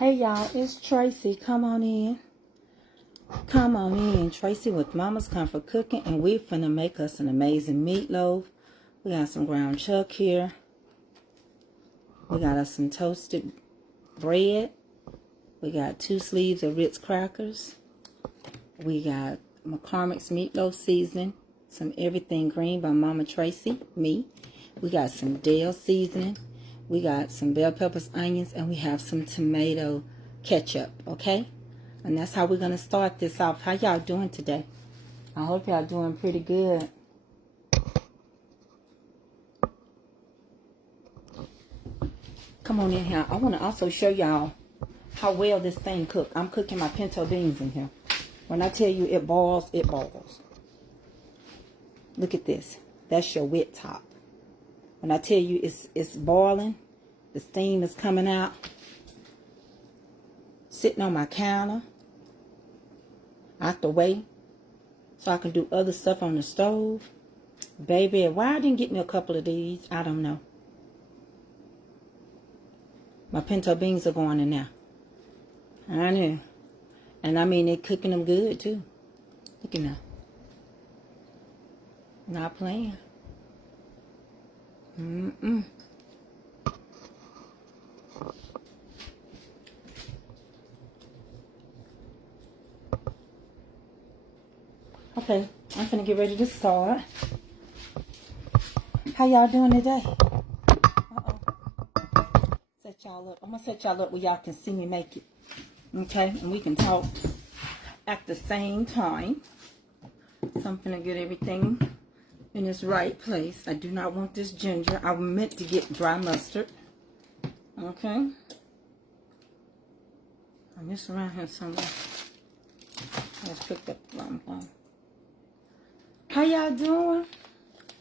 Hey y'all, it's Tracy. Come on in. Come on in. Tracy with Mama's Comfort Cooking, and we're finna make us an amazing meatloaf. We got some ground chuck here. We got us some toasted bread. We got 2 sleeves of Ritz crackers. We got McCormick's meatloaf seasoning. Some everything green by Mama Tracy, me. We got some Dale seasoning. We got some bell peppers, onions, and we have some tomato ketchup, okay? And that's how we're going to start this off. How y'all doing today? I hope y'all doing pretty good. Come on in here. I want to also show y'all how well this thing cooks. I'm cooking my pinto beans in here. When I tell you it boils, it boils. Look at this. That's your wet top. When I tell you it's boiling, the steam is coming out. Sitting on my counter, out the way, so I can do other stuff on the stove. Baby, why I didn't get me a couple of these, I don't know. My pinto beans are going in there. I know. And I mean, they're cooking them good too. Look at that. Not playing. Okay, I'm finna get ready to start. How y'all doing today? Set y'all up. I'm gonna set y'all up where y'all can see me make it. Okay, and we can talk at the same time. So I'm finna get everything in its right place. I do not want this ginger. I meant to get dry mustard. Okay. And this around here somewhere. Let's pick up the wrong one. How y'all doing?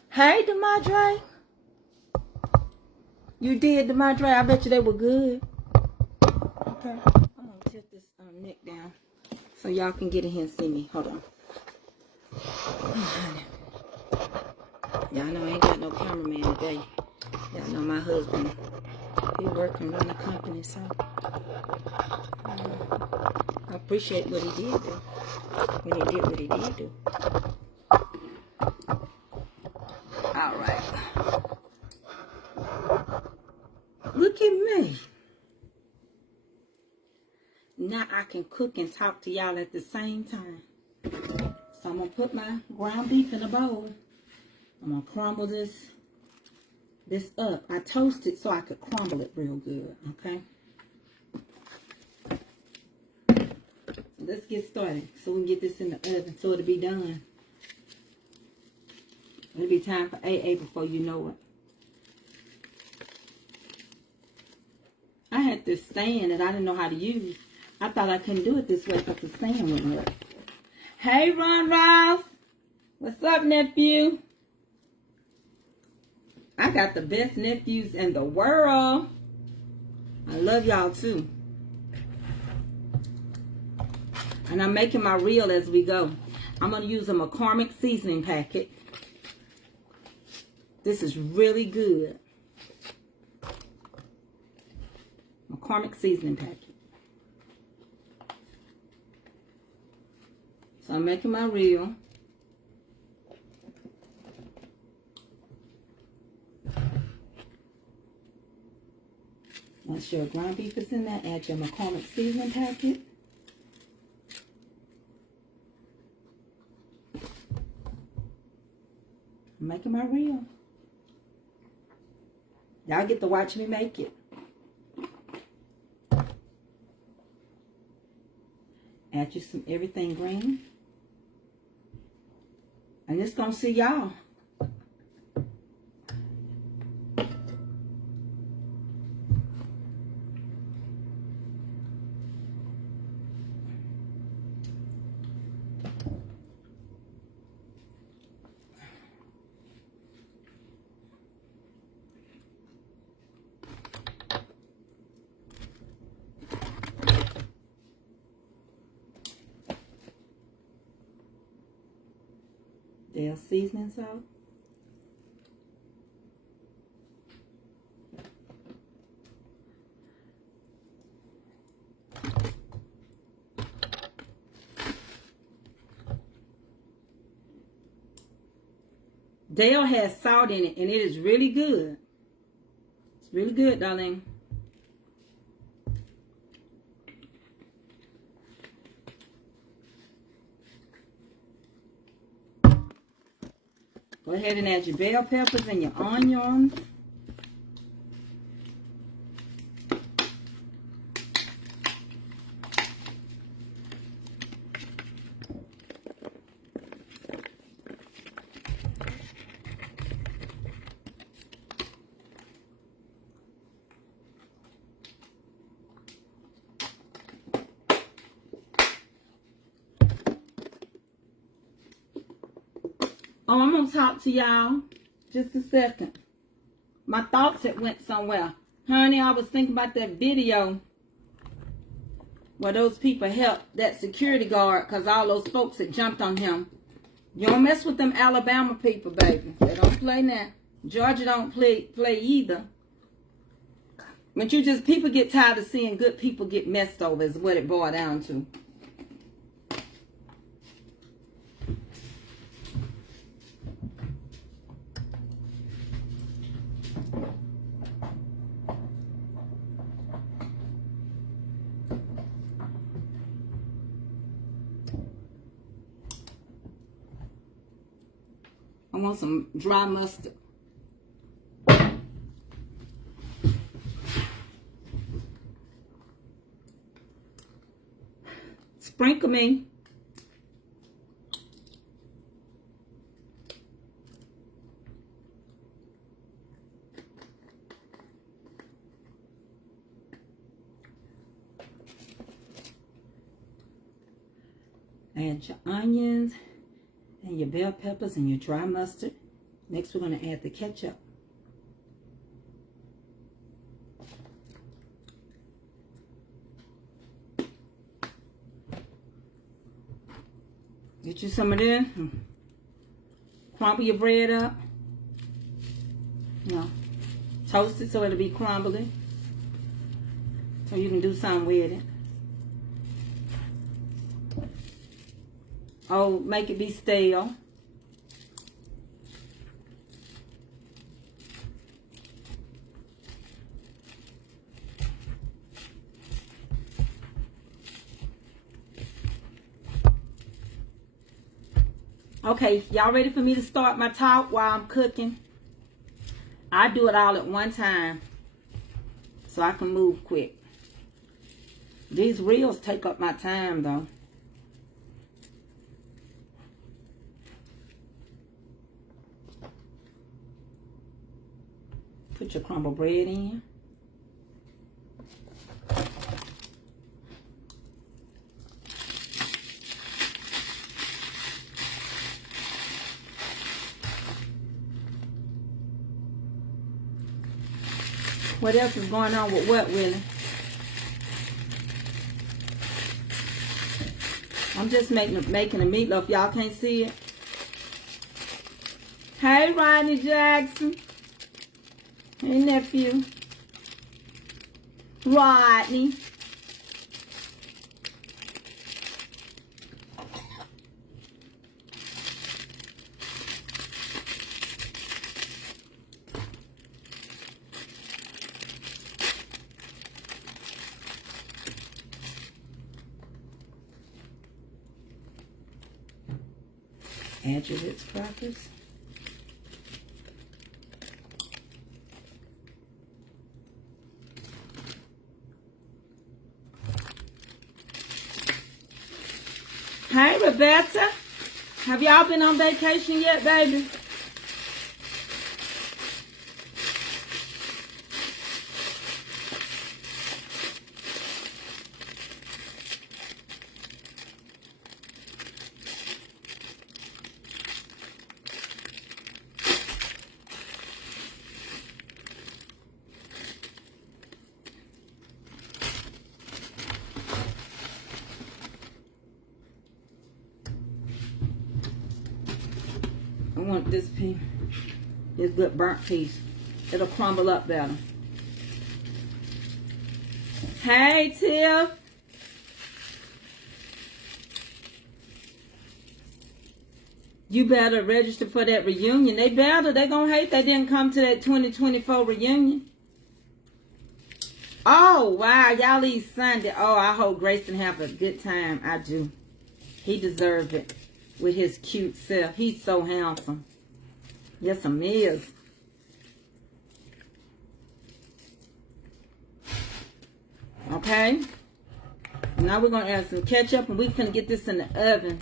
Hey, DeMadre. You did, DeMadre. I bet you they were good. Okay. I'm going to tilt this neck down so y'all can get in here and see me. Hold on. Y'all know I ain't got no cameraman today. Y'all know my husband, he working on the company, so I appreciate what he did do. When he did what he did do. Alright. Look at me. Now I can cook and talk to y'all at the same time. So I'm going to put my ground beef in a bowl. I'm going to crumble this up. I toast it so I could crumble it real good, okay? So let's get started so we can get this in the oven so it'll be done. It'll be time for AA before you know it. I had this stand that I didn't know how to use. I thought I couldn't do it this way because the stand wouldn't work. Hey, Ron Ross. What's up, nephew? I got the best nephews in the world. I love y'all too. And I'm making my reel as we go. I'm going to use a McCormick seasoning packet. This is really good. McCormick seasoning packet. So I'm making my reel. Once your ground beef is in there, add your McCormick seasoning packet. I'm making my reel. Y'all get to watch me make it. Add you some everything green. And it's gonna see y'all. Dale seasoning salt. Dale has salt in it, and it is really good. It's really good, darling. Go ahead and add your bell peppers and your onions. Oh, I'm gonna talk to y'all just a second. My thoughts had went somewhere. Honey, I was thinking about that video where those people helped that security guard because all those folks had jumped on him. You don't mess with them Alabama people, baby. They don't play now. Georgia don't play either. But people get tired of seeing good people get messed over is what it boiled down to. I want some dry mustard. Sprinkle me. Add your onions and your bell peppers and your dry mustard. Next, we're going to add the ketchup. Get you some of this. Crumble your bread up. Toast it so it'll be crumbly. So you can do something with it. Oh, make it be stale. Okay, y'all ready for me to start my talk while I'm cooking? I do it all at one time so I can move quick. These reels take up my time though. Put your crumbled bread in. What else is going on with what, Willie? I'm just making a meatloaf. Y'all can't see it. Hey, Rodney Jackson. Hey, nephew. Rodney. Add your Ritz crackers. Hey, Rebecca. Have y'all been on vacation yet, baby? I want this piece, this good burnt piece. It'll crumble up better. Hey, Tiff. You better register for that reunion. They better. They gonna hate they didn't come to that 2024 reunion. Oh, wow. Y'all leave Sunday. Oh, I hope Grayson have a good time. I do. He deserved it with his cute self. He's so handsome. Yes, he is. Okay. Now we're going to add some ketchup and we're going to get this in the oven.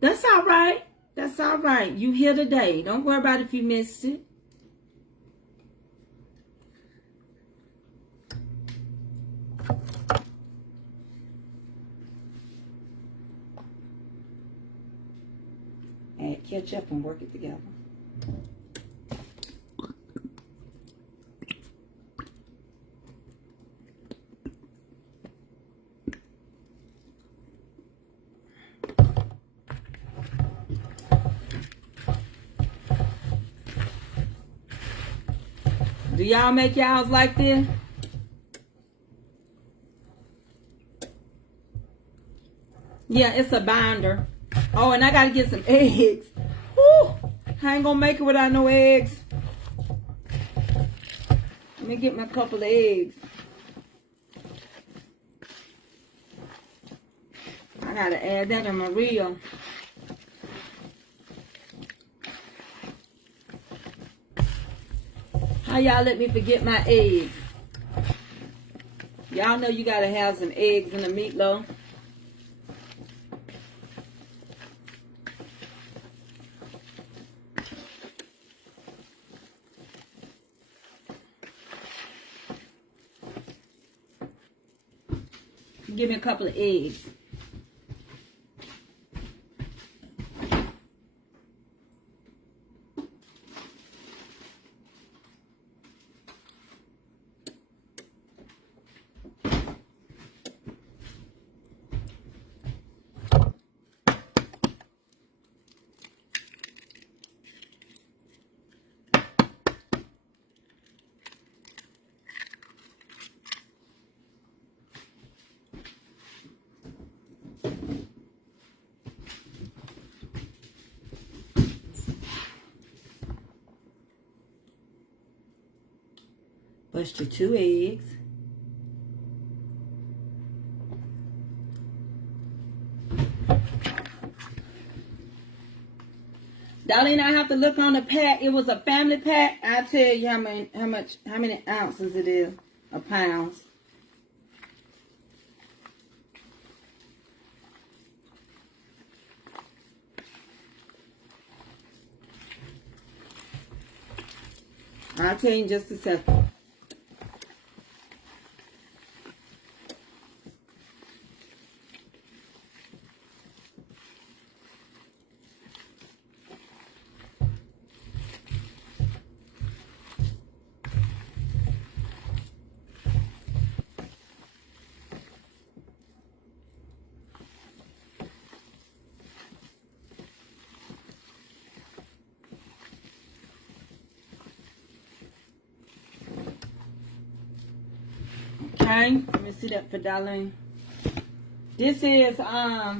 That's all right. That's all right. You here today. Don't worry about if you missed it. Add ketchup and work it together. Do y'all make y'all's like this? Yeah, it's a binder. Oh, and I gotta get some eggs. Whew, I ain't gonna make it without no eggs. Let me get me a couple of eggs. I gotta add that in my reel. How y'all let me forget my eggs? Y'all know you gotta have some eggs in the meatloaf. Give me a couple of eggs. Bust your 2 eggs. Darlene, I have to look on the pack. It was a family pack. I'll tell you how many ounces it is, or pounds. I'll tell you in just a second. Okay, let me see that for Darlene. This is let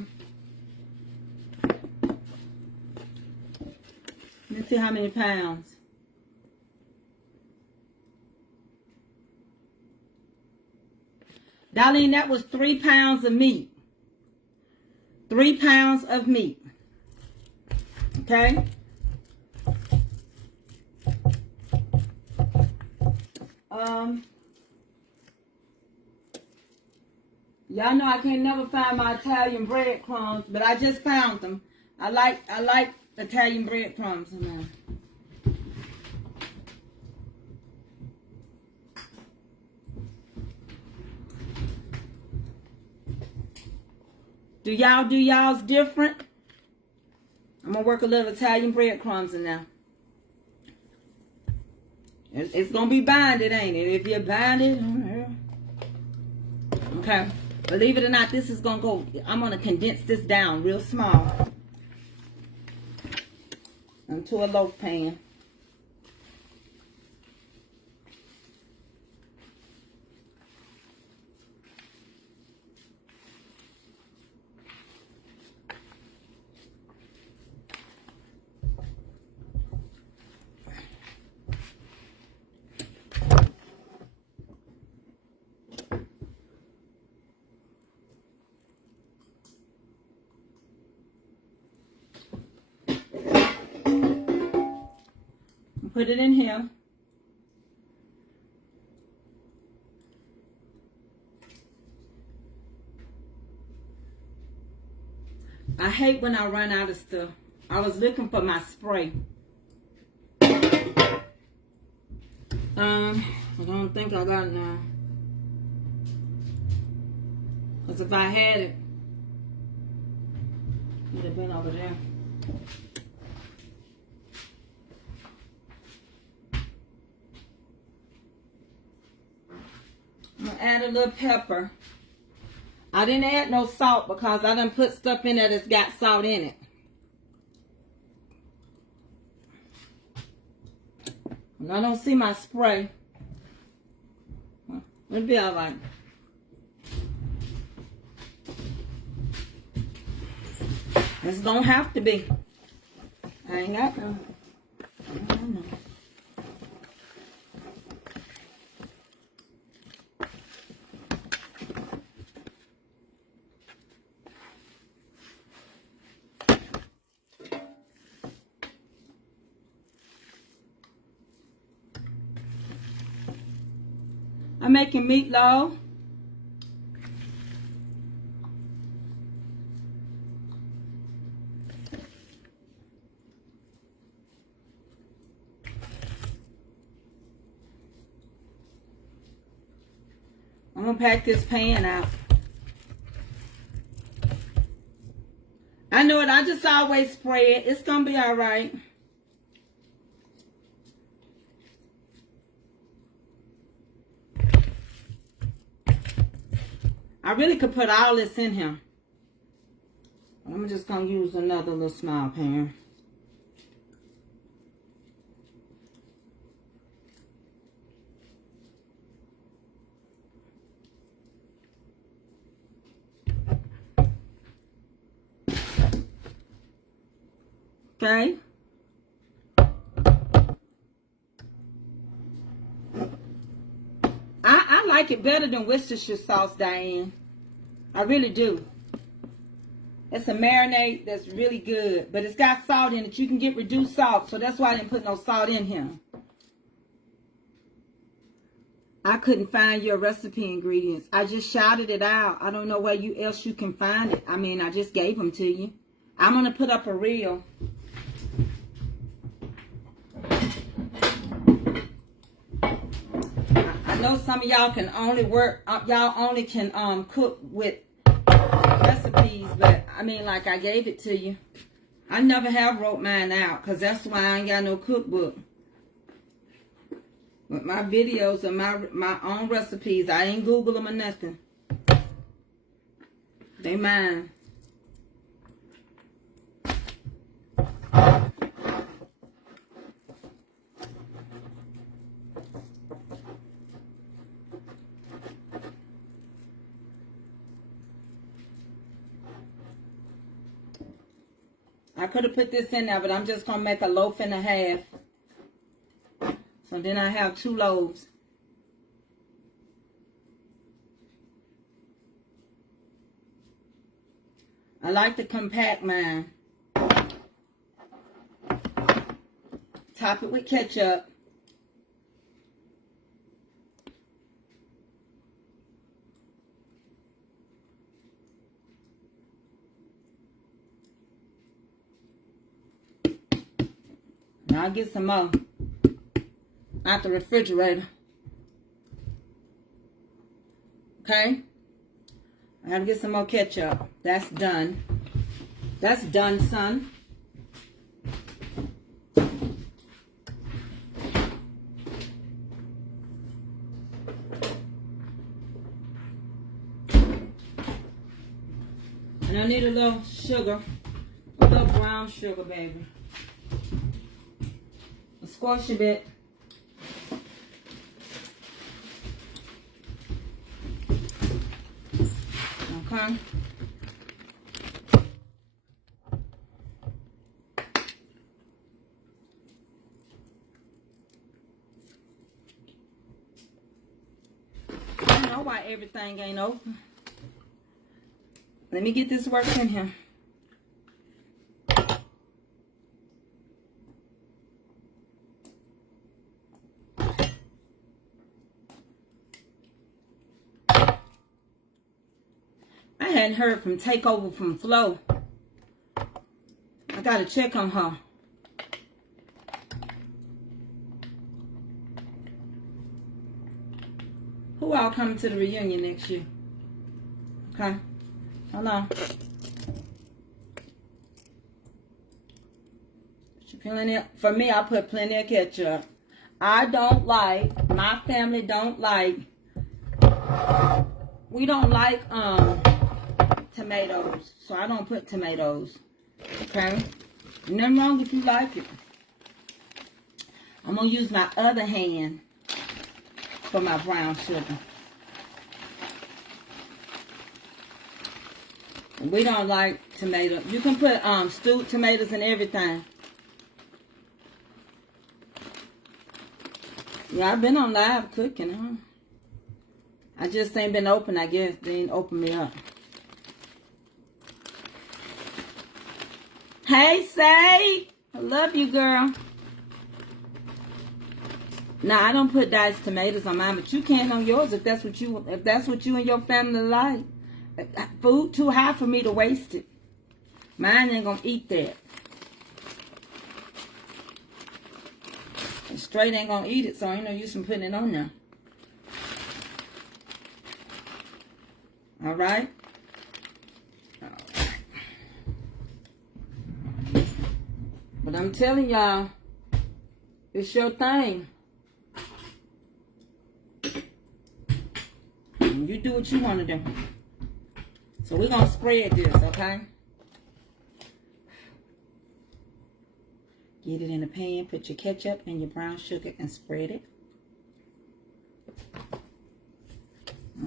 me see how many pounds. Darlene, that was 3 pounds of meat. 3 pounds of meat. Okay. Y'all know I can't never find my Italian breadcrumbs, but I just found them. I like Italian breadcrumbs. Do y'all do y'all's different? I'm gonna work a little Italian breadcrumbs in there. It's gonna be binded, ain't it? If you're binded, okay. Believe it or not, this is gonna go. I'm gonna condense this down real small into a loaf pan. Put it in here. I hate when I run out of stuff. I was looking for my spray. I don't think I got it now. Because if I had it, it would have been over there. I'm going to add a little pepper. I didn't add no salt because I done put stuff in there that's got salt in it. And I don't see my spray. It'll be all right. It's gonna have to be. I ain't got no. I don't know. I'm making meatloaf. I'm gonna pack this pan out. I know it, I just always spray it. It's gonna be all right. I really could put all this in here. I'm just gonna use another little small pan. Okay. I like it better than Worcestershire sauce, Diane. I really do. It's a marinade that's really good, but it's got salt in it. You can get reduced salt, so that's why I didn't put no salt in here. I couldn't find your recipe ingredients. I just shouted it out. I don't know where else you can find it. I mean, I just gave them to you. I'm going to put up a reel. I know some of y'all can only y'all only can cook with recipes, but I mean, like, I gave it to you. I never have wrote mine out because that's why I ain't got no cookbook. But my videos are my own recipes. I ain't Google them or nothing. They mine. I could have put this in there, but I'm just going to make a loaf and a half. So then I have 2 loaves. I like to compact mine. Top it with ketchup. Now I'll get some more out the refrigerator. Okay? I gotta get some more ketchup. That's done. That's done, son. And I need a little sugar. A little brown sugar, baby. Squash a bit. Okay. I don't know why everything ain't open. Let me get this worked in here. hadn't heard from Takeover from Flo. I gotta check on her. Who all coming to the reunion next year? Okay. Hold on. For me, I put plenty of ketchup. I don't like, my family don't like, we don't like tomatoes. So I don't put tomatoes. Okay? Nothing wrong if you like it. I'm going to use my other hand for my brown sugar. We don't like tomatoes. You can put stewed tomatoes and everything. Yeah, I've been on live cooking, huh? I just ain't been open, I guess. They ain't open me up. Hey, Say! I love you, girl. Now, I don't put diced tomatoes on mine, but you can on yours if that's what you and your family like. Food too high for me to waste it. Mine ain't gonna eat that. Straight ain't gonna eat it, so ain't no use in putting it on there. All right? But I'm telling y'all, it's your thing. You do what you want to do. So we're gonna spread this, okay? Get it in a pan, put your ketchup and your brown sugar and spread it.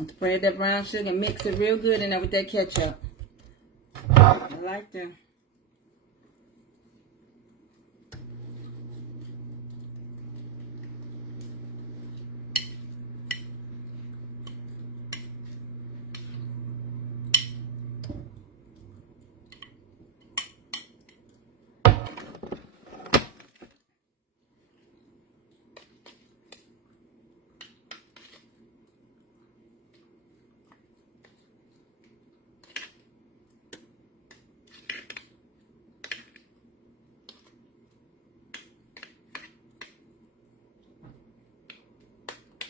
Spread that brown sugar and mix it real good in there with that ketchup. I like that.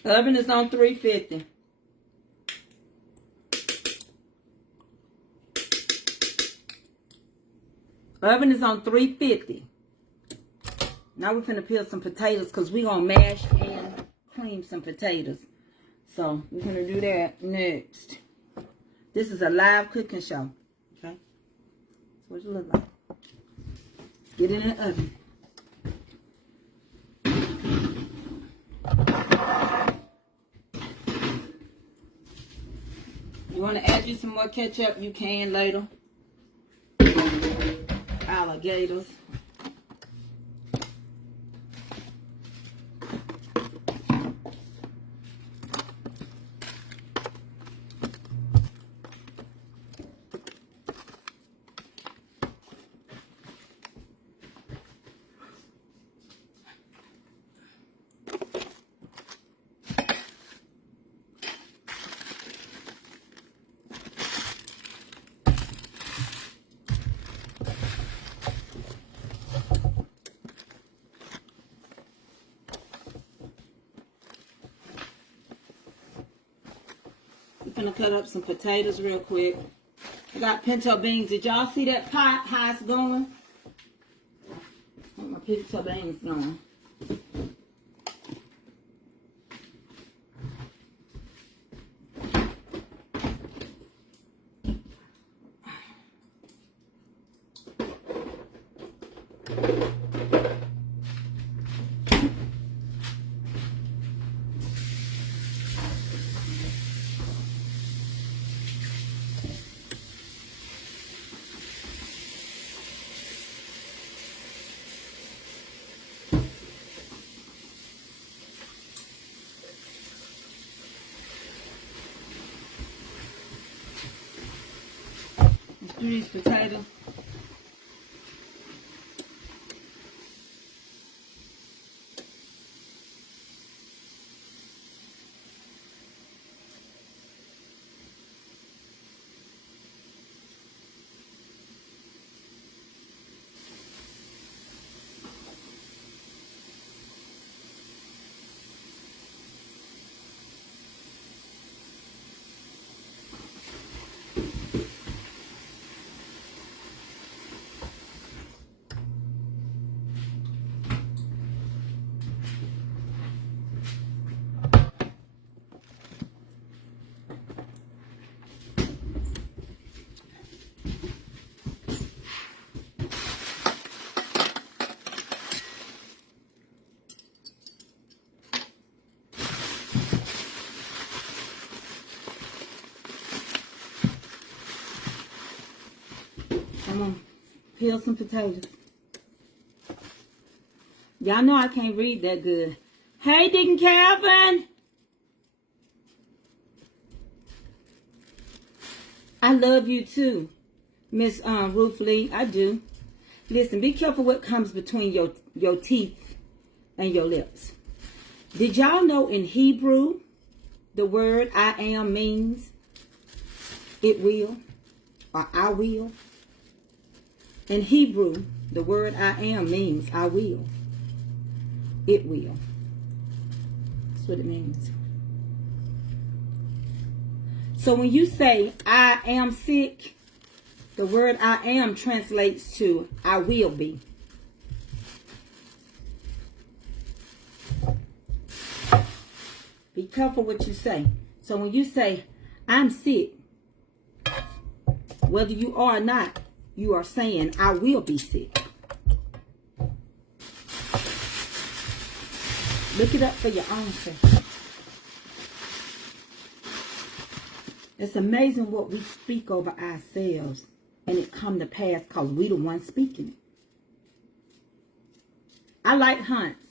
Oven is on 350. Oven is on 350. Now we're finna peel some potatoes because we're gonna mash and cream some potatoes. So we're gonna do that next. This is a live cooking show. Okay? That's what it look like. Let's get it in the oven. You want to add you some more ketchup, you can later. Alligators. Gonna cut up some potatoes real quick. I got pinto beans. Did y'all see that pot? How it's going? My pinto beans going. Let's do these potatoes. I'm gonna peel some potatoes. Y'all know I can't read that good. Hey, Deacon Calvin. I love you too, Miss Ruth Lee. I do. Listen, be careful what comes between your teeth and your lips. Did y'all know in Hebrew, the word I am means it will or I will? In Hebrew, the word I am means I will. It will. That's what it means. So when you say I am sick, the word I am translates to I will be. Be careful what you say. So when you say I'm sick, whether you are or not, you are saying I will be sick. Look it up for your own self. It's amazing what we speak over ourselves and it come to pass because we the ones speaking it. I like Hunt's.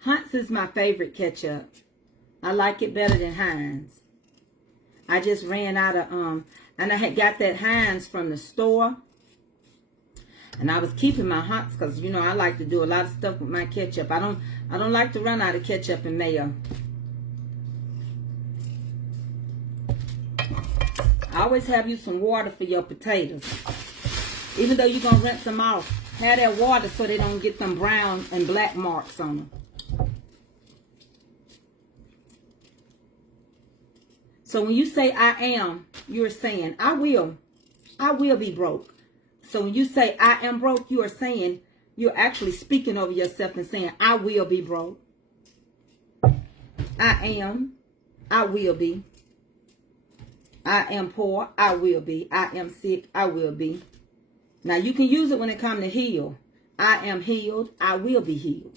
Hunt's is my favorite ketchup. I like it better than Heinz. I just ran out of, and I had got that Heinz from the store. And I was keeping my Hunt's because, you know, I like to do a lot of stuff with my ketchup. I don't like to run out of ketchup and mayo. I always have you some water for your potatoes. Even though you're going to rinse them off, have that water so they don't get them brown and black marks on them. So when you say I am, you're saying I will be broke. So when you say I am broke, you are saying, you're actually speaking over yourself and saying I will be broke. I will be. I am poor, I will be. I am sick, I will be. Now you can use it when it comes to heal. I am healed, I will be healed.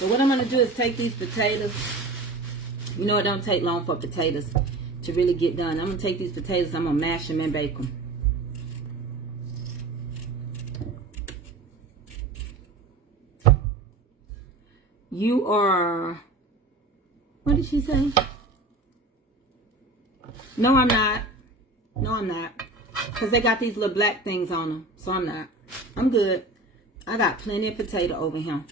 So what I'm going to do is take these potatoes. You know it don't take long for potatoes to really get done. I'm going to take these potatoes, I'm going to mash them and bake them. You are, what did she say? No, I'm not. No, I'm not. Because they got these little black things on them. So I'm not. I'm good. I got plenty of potato over here.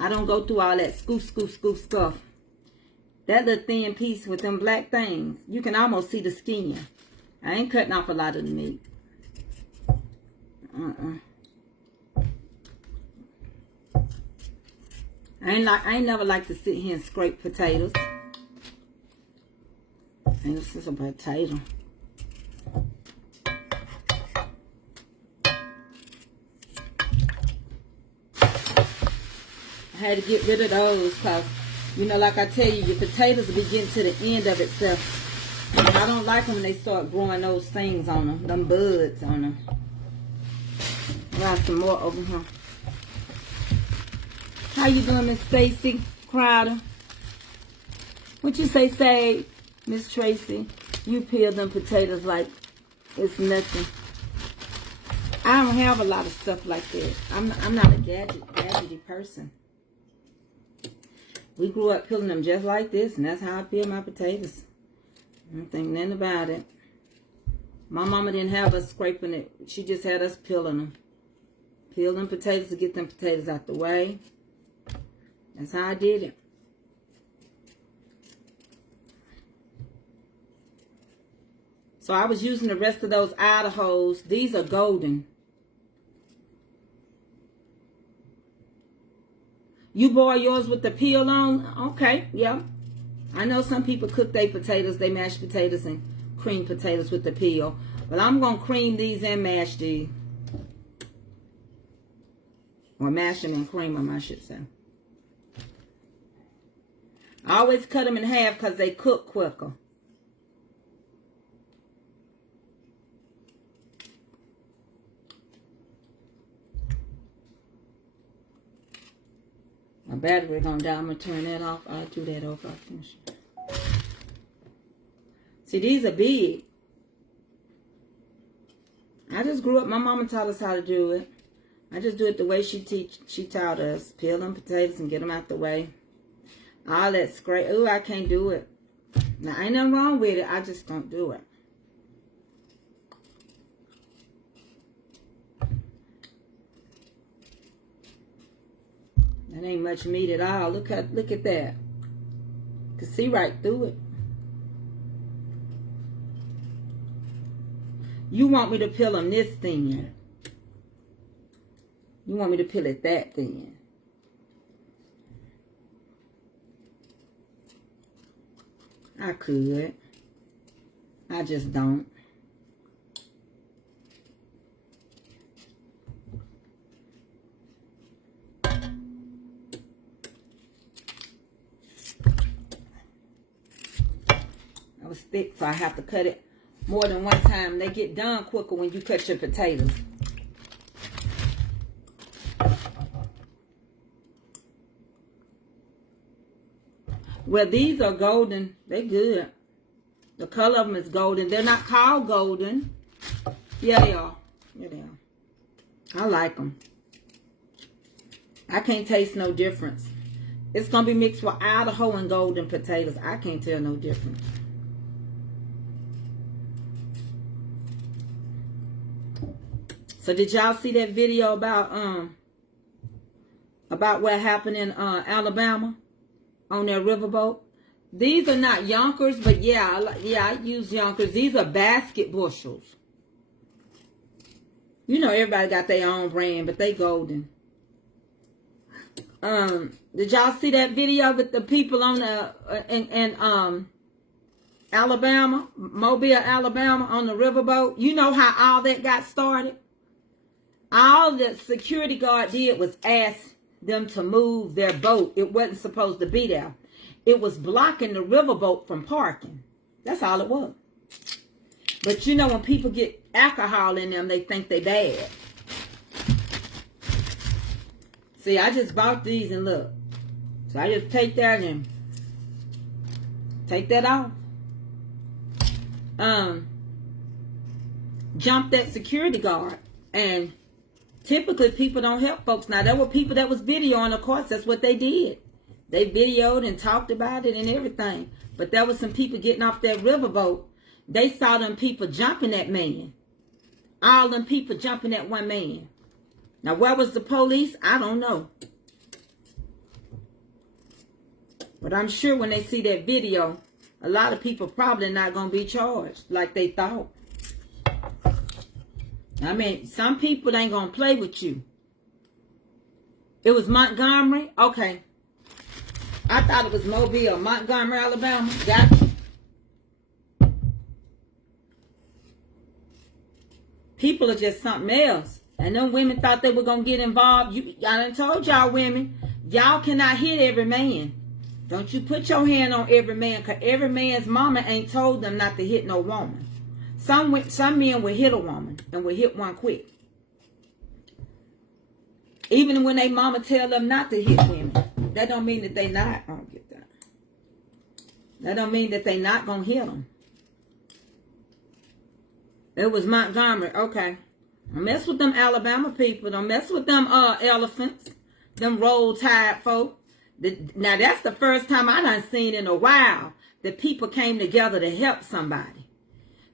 I don't go through all that scuff. That little thin piece with them black things, you can almost see the skin. I ain't cutting off a lot of the meat. I ain't never like to sit here and scrape potatoes. And this is a potato. I had to get rid of those because, you know, like I tell you, your potatoes will be getting to the end of itself. And I don't like them when they start growing those things on them buds on them. Got some more over here. How you doing, Miss Stacy Crowder? What you say, Miss Tracy? You peel them potatoes like it's nothing. I don't have a lot of stuff like that. I'm not a gadgety person. We grew up peeling them just like this, and that's how I peel my potatoes. I don't think nothing about it. My mama didn't have us scraping it. She just had us peeling them. Peel them potatoes to get them potatoes out the way. That's how I did it. So I was using the rest of those Idahos. These are golden. You boil yours with the peel on? Okay, yeah. I know some people cook their potatoes, they mash potatoes and cream potatoes with the peel. But I'm going to cream these and mash these. Or mash them and cream them, I should say. I always cut them in half because they cook quicker. battery gonna die. I'm gonna turn that off. I'll do that over. See, these are big. I just grew up. My mama taught us how to do it. I just do it the way she taught us. Peel them potatoes and get them out the way. All that scrape. Ooh, I can't do it. Now, ain't nothing wrong with it. I just don't do it. That ain't much meat at all. Look at that. You can see right through it. You want me to peel them this thin. You want me to peel it that thin. I could. I just don't. It was thick, so I have to cut it more than one time. They get done quicker when you cut your potatoes. Well, these are golden. They're good. The color of them is golden. They're not called golden. Yeah, they are. Yeah, they are. I like them. I can't taste no difference. It's going to be mixed with Idaho and golden potatoes. I can't tell no difference. So did y'all see that video about what happened in Alabama on their riverboat? These are not Yonkers, but yeah, I use Yonkers. These are basket bushels. You know, everybody got their own brand, but they golden. Did y'all see that video with the people on the in Alabama, Mobile, Alabama, on the riverboat? You know how all that got started? All the security guard did was ask them to move their boat. It wasn't supposed to be there. It was blocking the riverboat from parking. That's all it was. But you know, when people get alcohol in them, they think they bad. See, I just bought these and look. So I just take that and take that off. Jump that security guard. And typically people don't help folks. Now, there were people that was videoing, of course, that's what they did. They videoed and talked about it and everything. But there was some people getting off that riverboat. They saw them people jumping that man. All them people jumping that one man. Now, where was the police? I don't know. But I'm sure when they see that video, a lot of people probably not going to be charged like they thought. I mean, some people ain't going to play with you. It was Montgomery? Okay. I thought it was Mobile. Montgomery, Alabama. Gotcha. People are just something else. And them women thought they were going to get involved. I done told y'all women, y'all cannot hit every man. Don't you put your hand on every man, because every man's mama ain't told them not to hit no woman. Some men will hit a woman and will hit one quick. Even when they mama tell them not to hit women, that don't mean that they not gonna get that. That don't mean that they not gonna hit them. It was Montgomery. Okay. Don't mess with them Alabama people. Don't mess with them elephants. Them roll-tide folk. Now, that's the first time I done seen in a while that people came together to help somebody.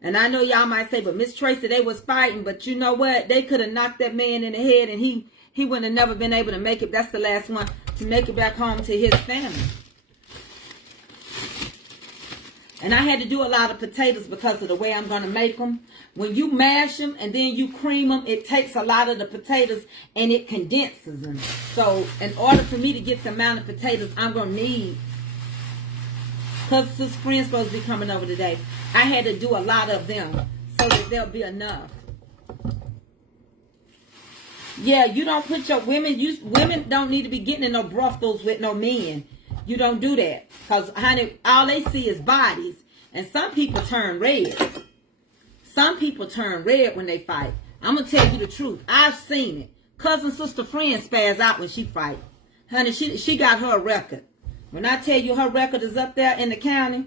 And I know y'all might say, but Miss Tracy, they was fighting. But you know what? They could have knocked that man in the head and he wouldn't have never been able to make it. That's the last one to make it back home to his family. And I had to do a lot of potatoes because of the way I'm going to make them. When you mash them and then you cream them, it takes a lot of the potatoes and it condenses them. So in order for me to get the amount of potatoes I'm going to need, because this friend's supposed to be coming over today, I had to do a lot of them so that there'll be enough. Yeah, you don't put your women, women don't need to be getting in no brothels with no men. You don't do that. Because, honey, all they see is bodies. And some people turn red. Some people turn red when they fight. I'm going to tell you the truth. I've seen it. Cousin, sister, friend spaz out when she fight. Honey, she got her record. When I tell you her record is up there in the county,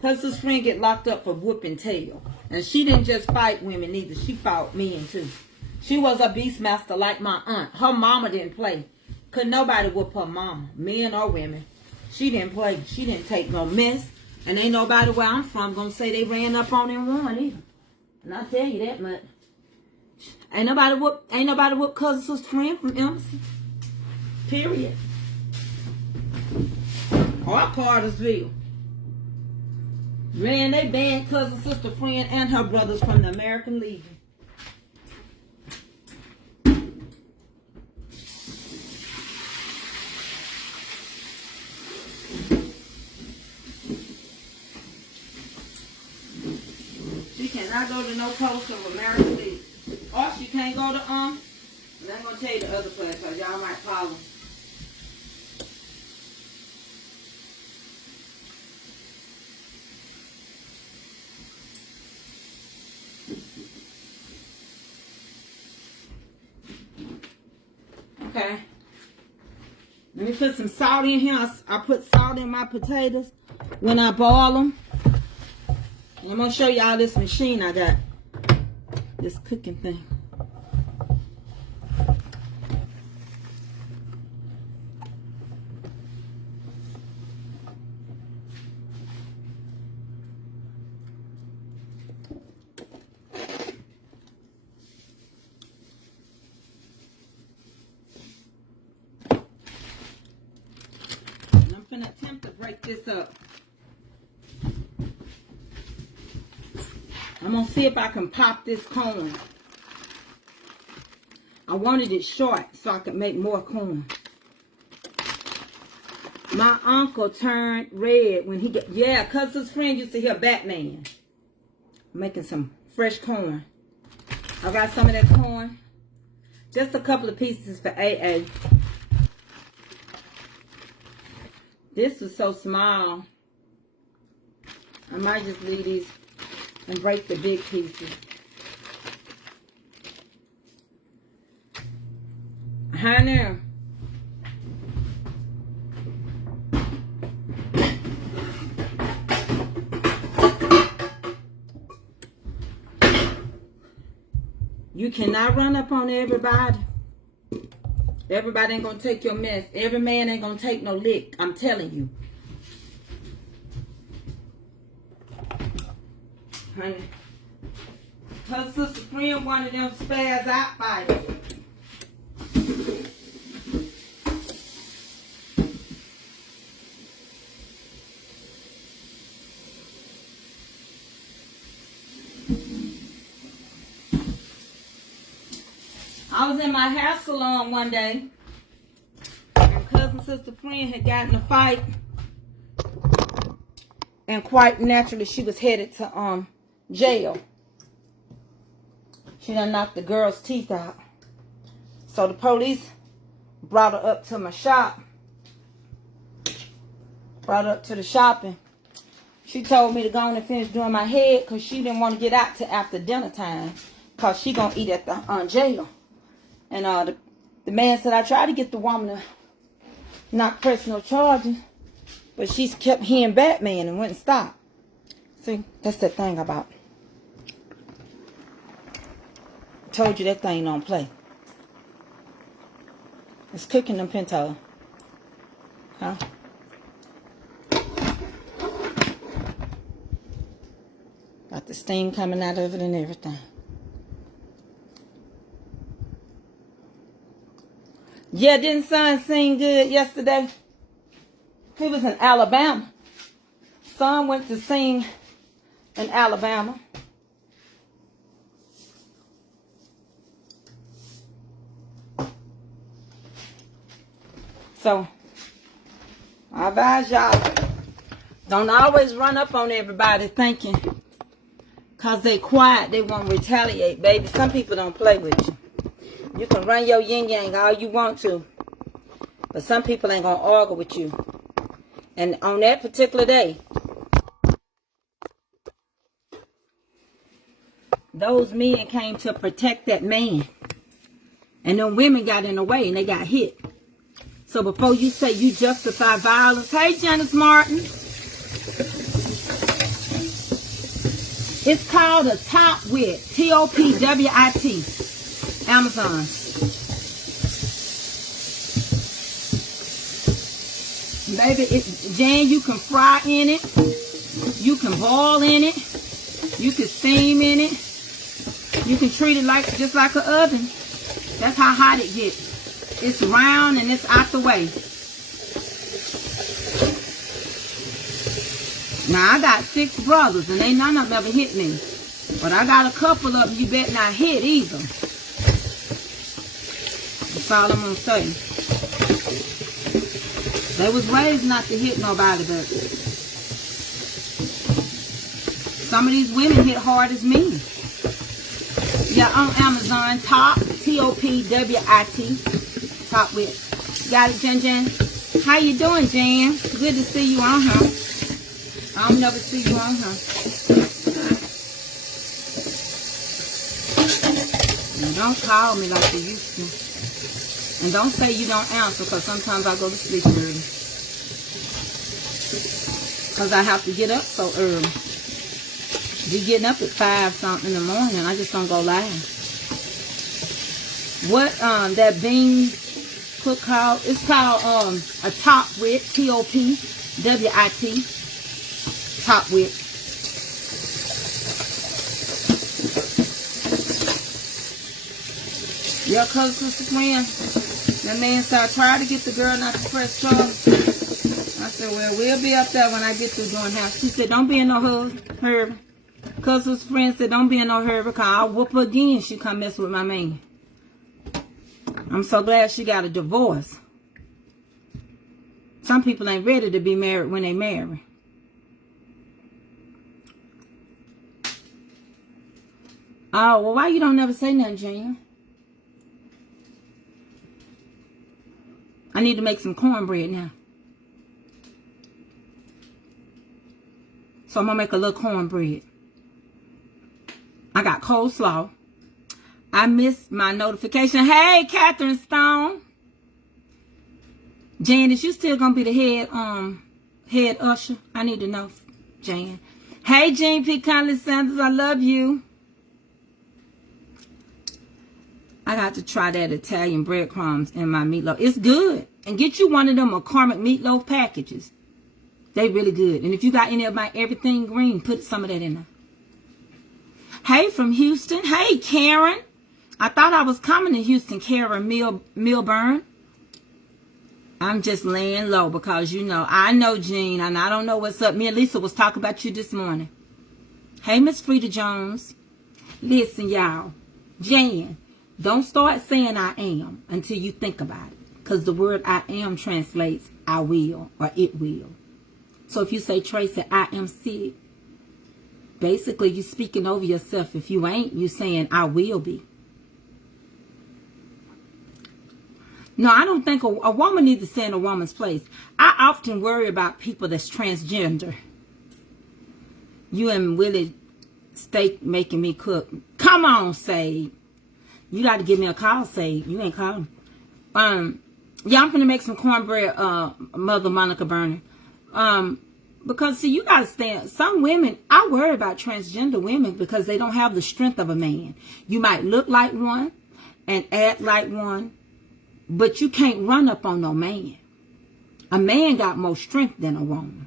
Cousin's friend get locked up for whooping tail. And she didn't just fight women either. She fought men too. She was a beastmaster like my aunt. Her mama didn't play. Could nobody whoop her mama, men or women. She didn't play. She didn't take no mess. And ain't nobody where I'm from gonna say they ran up on and won either. And I tell you that much. Ain't nobody whoop Cousin's friend from Emerson. Period. Or Cartersville. Man, they banned cousin, sister, friend, and her brothers from the American Legion. She cannot go to no post of American Legion. Or she can't go to, I'm not going to tell you the other place, because y'all might follow. Okay. Let me put some salt in here. I put salt in my potatoes when I boil them. And I'm going to show y'all this machine I got. This cooking thing. Attempt to break this up. I'm gonna see if I can pop this corn. I wanted it short so I could make more corn. My uncle turned red when he got, yeah, cousin's friend used to hear Batman. I'm making some fresh corn. I got some of that corn. Just a couple of pieces for AA. This was so small. I might just leave these and break the big pieces. Honey. You cannot run up on everybody. Everybody ain't gonna take your mess. Every man ain't gonna take no lick. I'm telling you. Honey. Her sister friend, one of them spaz out fighters. I was in my hair salon one day, and cousin, sister, friend had gotten a fight, and quite naturally she was headed to jail. She done knocked the girl's teeth out. So the police brought her up to my shop, brought her up to the shopping. She told me to go on and finish doing my head because she didn't want to get out till after dinner time because she gonna eat at the jail. And the man said, I tried to get the woman to not press no charges, but she kept hearing Batman and wouldn't stop. See, that's the thing about. I told you that thing don't play. It's cooking them pinto. Huh? Got the steam coming out of it and everything. Yeah, didn't son sing good yesterday? He was in Alabama. Son went to sing in Alabama. So, I advise y'all, don't always run up on everybody thinking because they quiet, they won't retaliate, baby. Some people don't play with you. You can run your yin-yang all you want to, but some people ain't going to argue with you. And on that particular day, those men came to protect that man. And them women got in the way and they got hit. So before you say you justify violence, hey, Janice Martin. It's called a Top Wit, Topwit, Amazon. Baby, Jan, you can fry in it. You can boil in it. You can steam in it. You can treat it like just like an oven. That's how hot it gets. It's round and it's out the way. Now, I got 6 brothers and ain't none of them ever hit me. But I got a couple of them you bet not hit either. That's all I'm going to say. They was raised not to hit nobody, but some of these women hit hard as me. Yeah, on Amazon, Top, Topwit, Top Wit. Got it, Jan Jan? How you doing, Jan? Good to see you on her. I don't never see you on her. And don't call me like you used to. And don't say you don't answer, because sometimes I go to sleep early. Because I have to get up so early. Be getting up at 5 something in the morning. I just don't go live. What that bean cook called? It's called a Top Wit, Topwit, Top Wit. Yeah, cause sister friend, that man said I tried to get the girl not to press charge. I said, well, we'll be up there when I get through doing house. She said, don't be in no hurry. Cause his friend said, don't be in no hurry, because I'll whoop her again. She come mess with my man. I'm so glad she got a divorce. Some people ain't ready to be married when they marry. Oh, well, why you don't never say nothing, Junior? I need to make some cornbread now. So I'm going to make a little cornbread. I got coleslaw. I missed my notification. Hey, Catherine Stone. Jan, is you still going to be the head usher? I need to know, Jan. Hey, Jean P. Conley Sanders, I love you. I got to try that Italian breadcrumbs in my meatloaf. It's good. And get you one of them McCormick meatloaf packages. They really good. And if you got any of my everything green, put some of that in there. Hey, from Houston. Hey, Karen. I thought I was coming to Houston, Karen Milburn. I'm just laying low because, you know, I know Jean, and I don't know what's up. Me and Lisa was talking about you this morning. Hey, Miss Frida Jones. Listen, y'all. Jan, don't start saying I am until you think about it. Because the word I am translates I will or it will. So if you say, Tracy, I am sick, basically you're speaking over yourself. If you ain't, you're saying I will be. No, I don't think a woman needs to stay in a woman's place. I often worry about people that's transgender. You and Willie Steak making me cook. Come on, Sade. You got to give me a call, Sade. You ain't calling. Yeah, I'm gonna make some cornbread, Mother Monica Burner. Because see, you gotta stand. Some women, I worry about transgender women because they don't have the strength of a man. You might look like one and act like one, but you can't run up on no man. A man got more strength than a woman.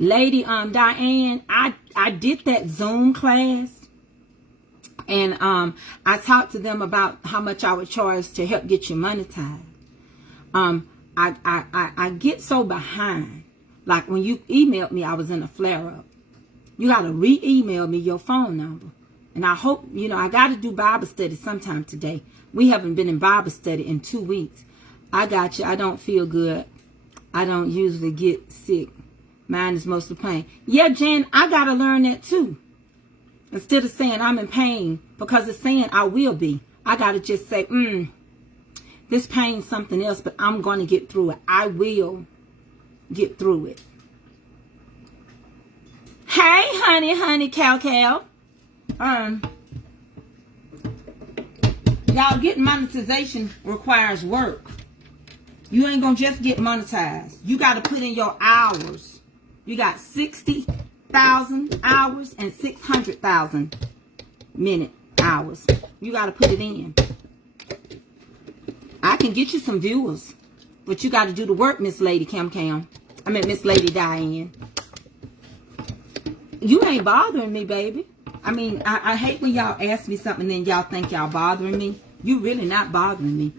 Lady Diane, I did that Zoom class. And I talked to them about how much I would charge to help get you monetized. I get so behind. Like when you emailed me, I was in a flare-up. You got to re-email me your phone number. And I hope, you know, I got to do Bible study sometime today. We haven't been in Bible study in 2 weeks. I got you. I don't feel good. I don't usually get sick. Mine is mostly pain. Yeah, Jan, I got to learn that too. Instead of saying I'm in pain, because it's saying I will be, I got to just say, this pain's something else, but I'm going to get through it. I will get through it. Hey, honey, cow. Y'all, getting monetization requires work. You ain't gonna just get monetized. You got to put in your hours. You got 60,000 hours and 600,000 minute hours. You got to put it in. I can get you some viewers, but you got to do the work, Miss Lady Cam. I mean, Miss Lady Diane. You ain't bothering me, baby. I mean, I hate when y'all ask me something and then y'all think y'all bothering me. You really not bothering me.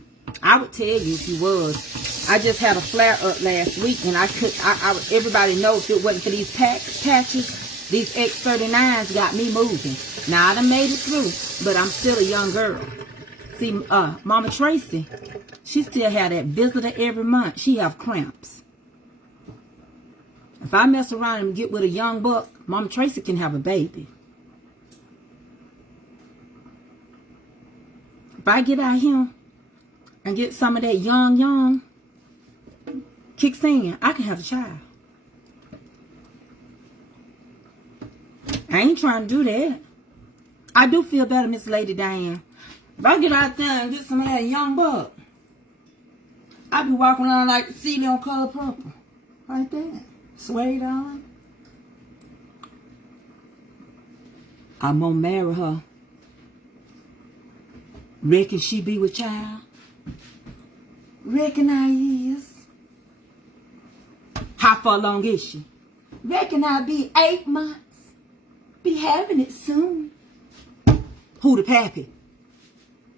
I would tell you if you was. I just had a flare up last week, and everybody knows if it wasn't for these patches, these X39s got me moving. Now I done made it through, but I'm still a young girl. See, Mama Tracy, she still had that visitor every month. She have cramps. If I mess around and get with a young buck, Mama Tracy can have a baby. If I get out here and get some of that young kicks in, I can have a child. I ain't trying to do that. I do feel better, Miss Lady Diane. If I get out there and get some of that young buck, I be walking around like the ceiling on Color Purple. Like that. Suede on. I'm gonna marry her. Reckon she be with child? Reckon I is. How far along is she? Reckon I be 8 months. Be having it soon. Who the pappy?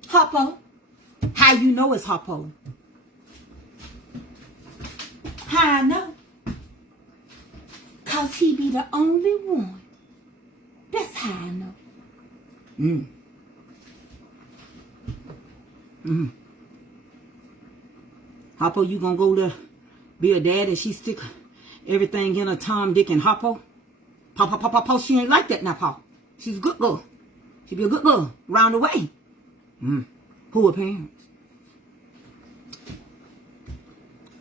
Hoppo. How you know it's Hoppo? How I know? Cause he be the only one. That's how I know. Hoppo, you gonna go to be a dad and she stick everything in a Tom, Dick, and Hoppo? Paw, she ain't like that now, Paw. She's a good girl. She be a good girl round the way. Who are parents?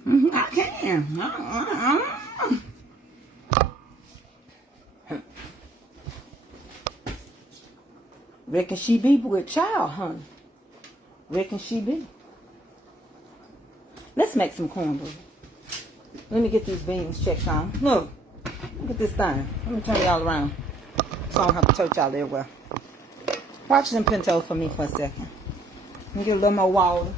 I can. Reckon she be with child, honey. Reckon she be. Let's make some cornbread. Let me get these beans checked on. Look at this thing. Let me turn y'all around so I don't have to touch y'all everywhere. Watch them pintos for me for a second. Let me get a little more water.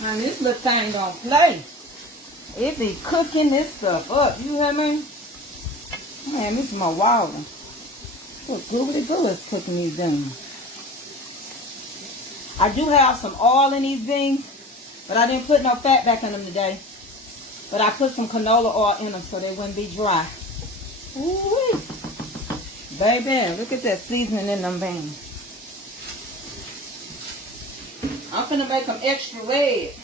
Honey, this little thing don't play. It be cooking this stuff up. You hear me? Man, this is my water. What goobly goo is cooking these things. I do have some oil in these beans, but I didn't put no fat back in them today. But I put some canola oil in them so they wouldn't be dry. Ooh-wee. Baby, look at that seasoning in them beans. I'm finna make them extra red.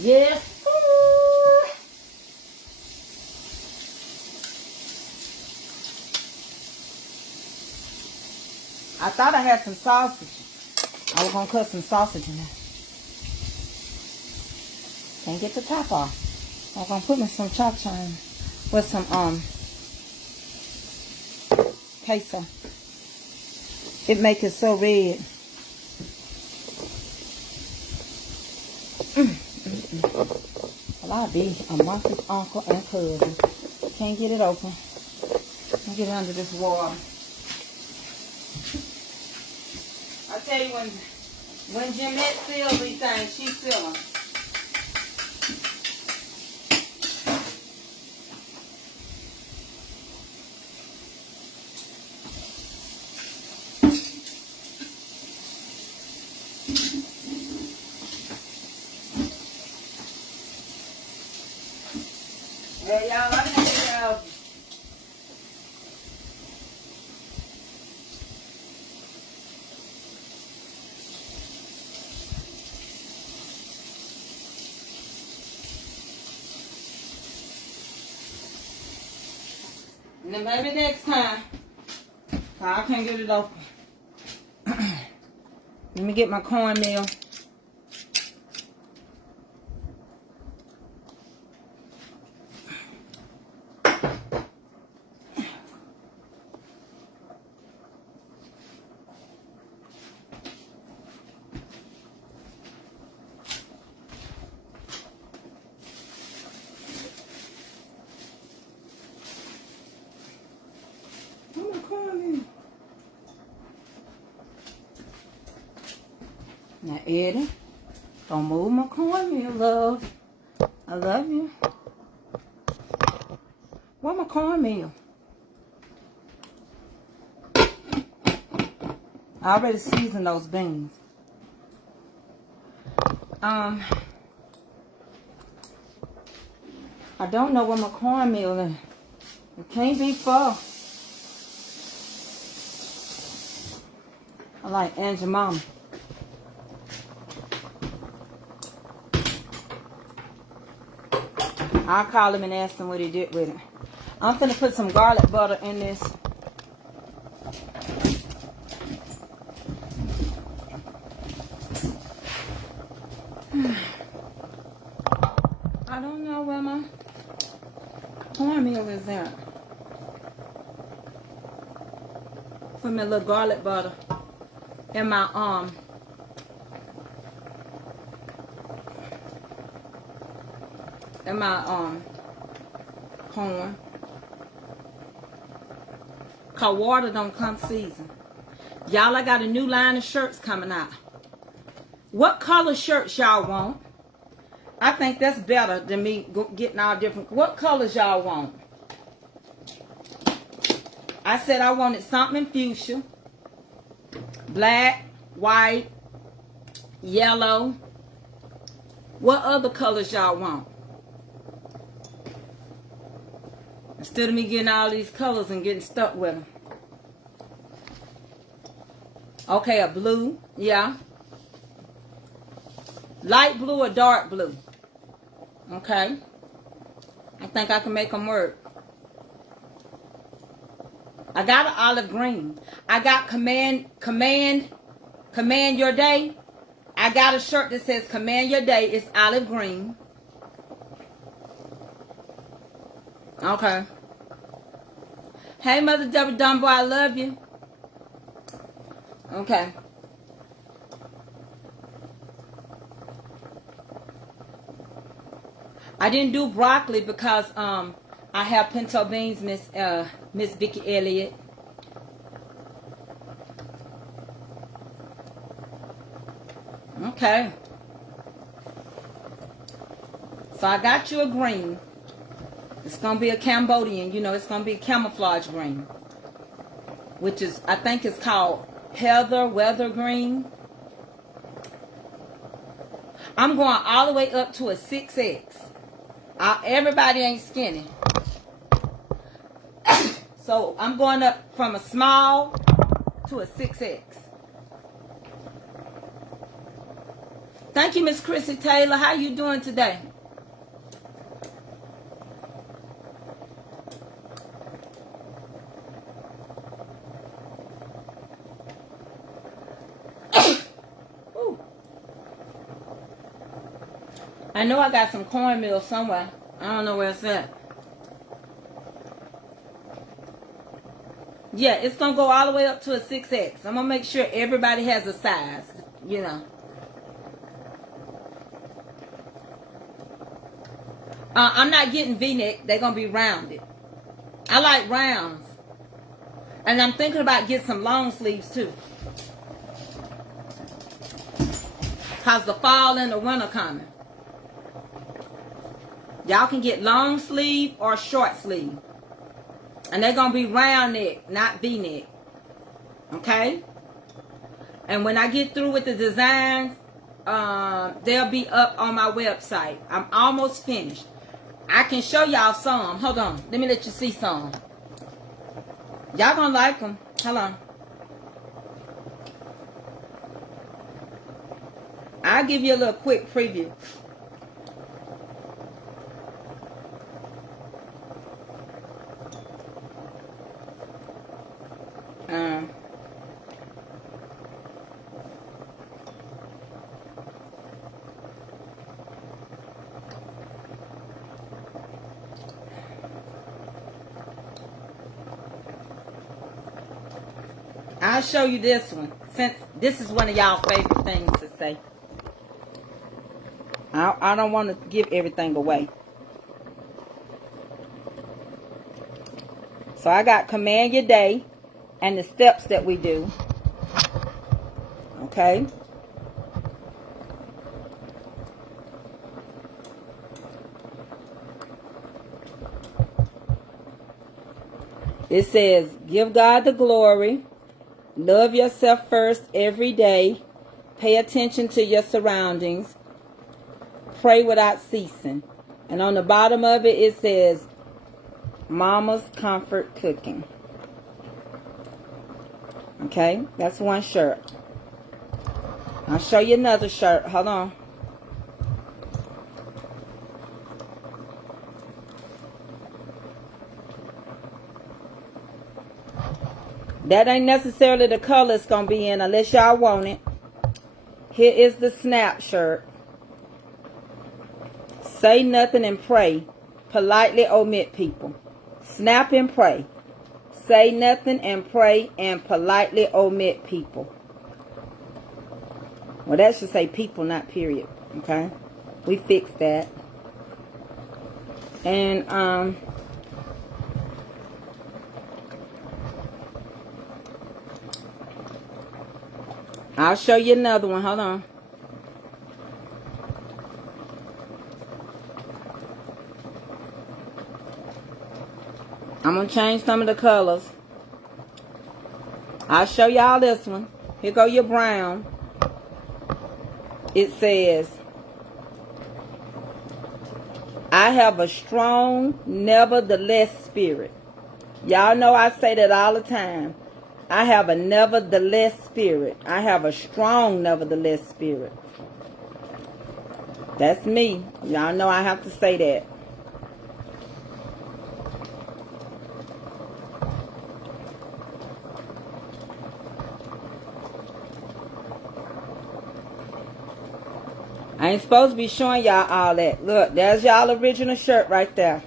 Yes. I thought I had some sausage. I was gonna cut some sausage in there. Can't get the top off. I'm gonna put me some cha-cha in with some queso. It makes it so red. Well, I'll be amongst his uncle and cousin. Can't get it open. I'll get it under this water. I tell you, when Jeanette seals these things, she seal them. Yeah, y'all, let me get love you. And then maybe next time, I can't get it open. Let me get my cornmeal. Now, Eddie, don't move my cornmeal, love. I love you. Where my cornmeal? I already seasoned those beans. I don't know where my cornmeal is. It can't be far. I like Aunt Mama. I'll call him and ask him what he did with it. I'm finna put some garlic butter in this. I don't know where my cornmeal is at. Put me a little garlic butter in my corn. Cause water don't come seasoned. Y'all, I got a new line of shirts coming out. What color shirts y'all want? I think that's better than me getting all different. What colors y'all want? I said I wanted something in fuchsia, black, white, yellow. What other colors y'all want? Instead of me getting all these colors and getting stuck with them. Okay, a blue. Yeah. Light blue or dark blue? Okay. I think I can make them work. I got an olive green. I got command your day. I got a shirt that says command your day. It's olive green. Okay. Hey, Mother Deborah Dunbar, I love you. Okay. I didn't do broccoli because I have pinto beans, Miss Vicky Elliott. Okay. So I got you a green. It's going to be a Cambodian, you know, it's going to be camouflage green. Which is, I think it's called heather weather green. I'm going all the way up to a 6X. Everybody ain't skinny. So I'm going up from a small to a 6X. Thank you, Miss Chrissy Taylor. How you doing today? I know I got some cornmeal somewhere. I don't know where it's at. Yeah, it's going to go all the way up to a 6X. I'm going to make sure everybody has a size, you know. I'm not getting V-neck. They're going to be rounded. I like rounds. And I'm thinking about getting some long sleeves too. Because the fall and the winter coming. Y'all can get long sleeve or short sleeve. And they're going to be round neck, not V-neck. Okay? And when I get through with the designs, they'll be up on my website. I'm almost finished. I can show y'all some. Hold on. Let me let you see some. Y'all gonna like them. Hold on. I'll give you a little quick preview. I'll show you this one, since this is one of y'all favorite things to say. I don't want to give everything away. So I got command your day and the steps that we do. Okay. It says, give God the glory. Love yourself first every day. Pay attention to your surroundings. Pray without ceasing. And on the bottom of it, it says, Mama's Comfort Cooking. Okay, that's one shirt. I'll show you another shirt. Hold on. That ain't necessarily the color it's going to be in unless y'all want it. Here is the snap shirt. Say nothing and pray. Politely omit people. Snap and pray. Say nothing and pray and politely omit people. Well, that should say people, not period. Okay? We fixed that. And, I'll show you another one. Hold on. I'm going to change some of the colors. I'll show y'all this one. Here go your brown. It says, I have a strong, nevertheless spirit. Y'all know I say that all the time. I have a nevertheless spirit. I have a strong nevertheless spirit. That's me. Y'all know I have to say that. I ain't supposed to be showing y'all all that. Look, there's y'all original shirt right there.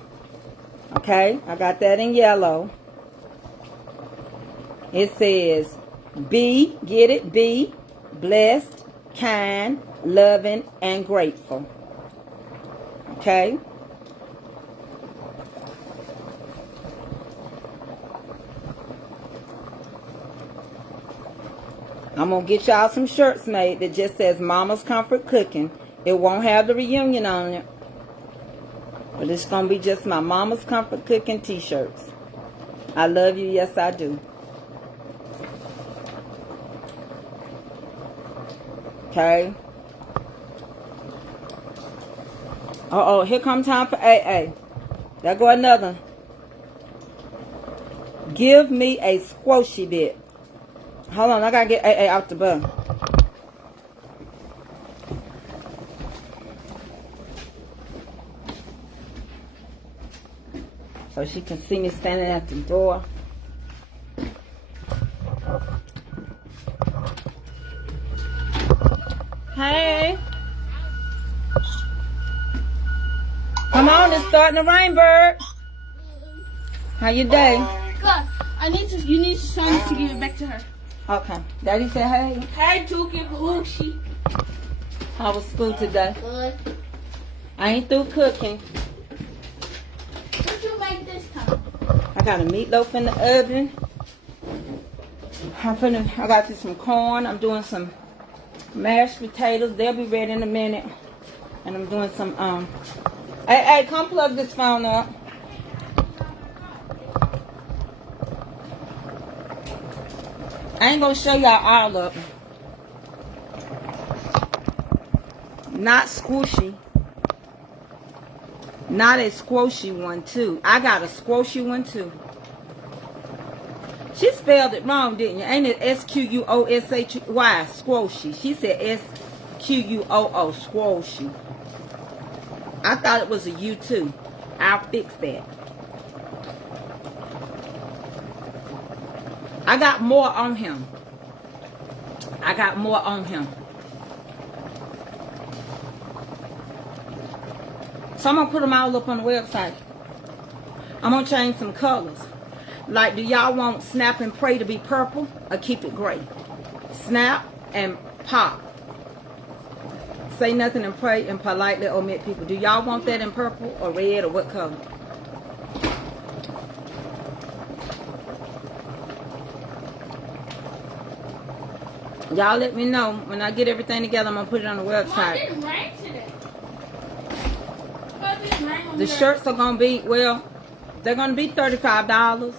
Okay? I got that in yellow. It says, be, get it, be blessed, kind, loving, and grateful. Okay? I'm going to get y'all some shirts made that just says Mama's Comfort Cooking. It won't have the reunion on it. But it's going to be just my Mama's Comfort Cooking t-shirts. I love you. Yes, I do. Okay. Uh-oh, here comes time for AA. There go another. Give me a squishy bit. Hold on, I gotta get AA out the bun. So she can see me standing at the door. Hey. Come on, it's starting to rain, bird. How your day? Good. You need to sign this to give it back to her. Okay. Daddy said hey. Hey, Tuki, Hoochie. How was school today? Good. I ain't through cooking. What you make this time? I got a meatloaf in the oven. I got you some corn. I'm doing some mashed potatoes. They'll be ready in a minute. And I'm doing some, hey, come plug this phone up. I ain't gonna show y'all all of them. Not squishy. Not a squishy one too. I got a squishy one too. She spelled it wrong, didn't you? Ain't it S-Q-U-O-S-H-Y? Squishy. She said S-Q-U-O-O. Squishy. I thought it was a U too. I'll fix that. I got more on him. I got more on him. So I'm going to put them all up on the website. I'm going to change some colors. Like, do y'all want Snap and Pray to be purple or keep it gray? Snap and Pop. Say nothing and pray and politely omit people. Do y'all want that in purple or red or what color? Y'all let me know. When I get everything together, I'm going to put it on the website. It didn't rain today. It didn't rain on The shirts are going to be, well, they're going to be $35.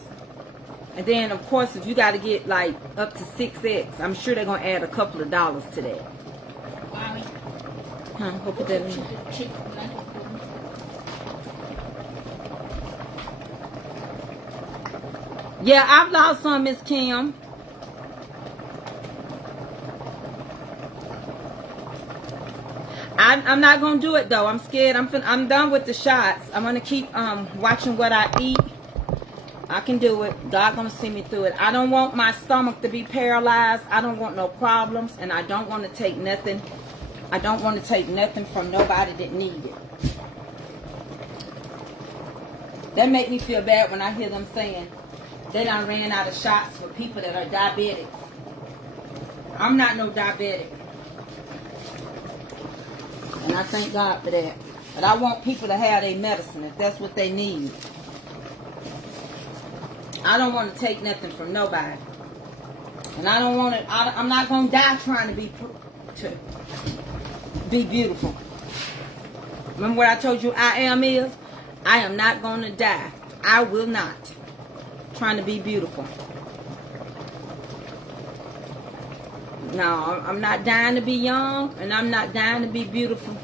And then, of course, if you got to get, like, up to 6X, I'm sure they're going to add a couple of dollars to that. Wow. Huh? Go put that in. Yeah, I've lost some, Miss Kim. I'm not going to do it, though. I'm scared. I'm done with the shots. I'm going to keep watching what I eat. I can do it. God going to see me through it. I don't want my stomach to be paralyzed. I don't want no problems. And I don't want to take nothing. I don't want to take nothing from nobody that need it. That make me feel bad when I hear them saying they done ran out of shots for people that are diabetic. I'm not no diabetic. And I thank God for that. But I want people to have their medicine if that's what they need. I don't want to take nothing from nobody. And I don't want to, I'm not going to die trying to be beautiful. Remember what I told you I am is? I am not going to die. I will not. Trying to be beautiful. No, I'm not dying to be young, and I'm not dying to be beautiful.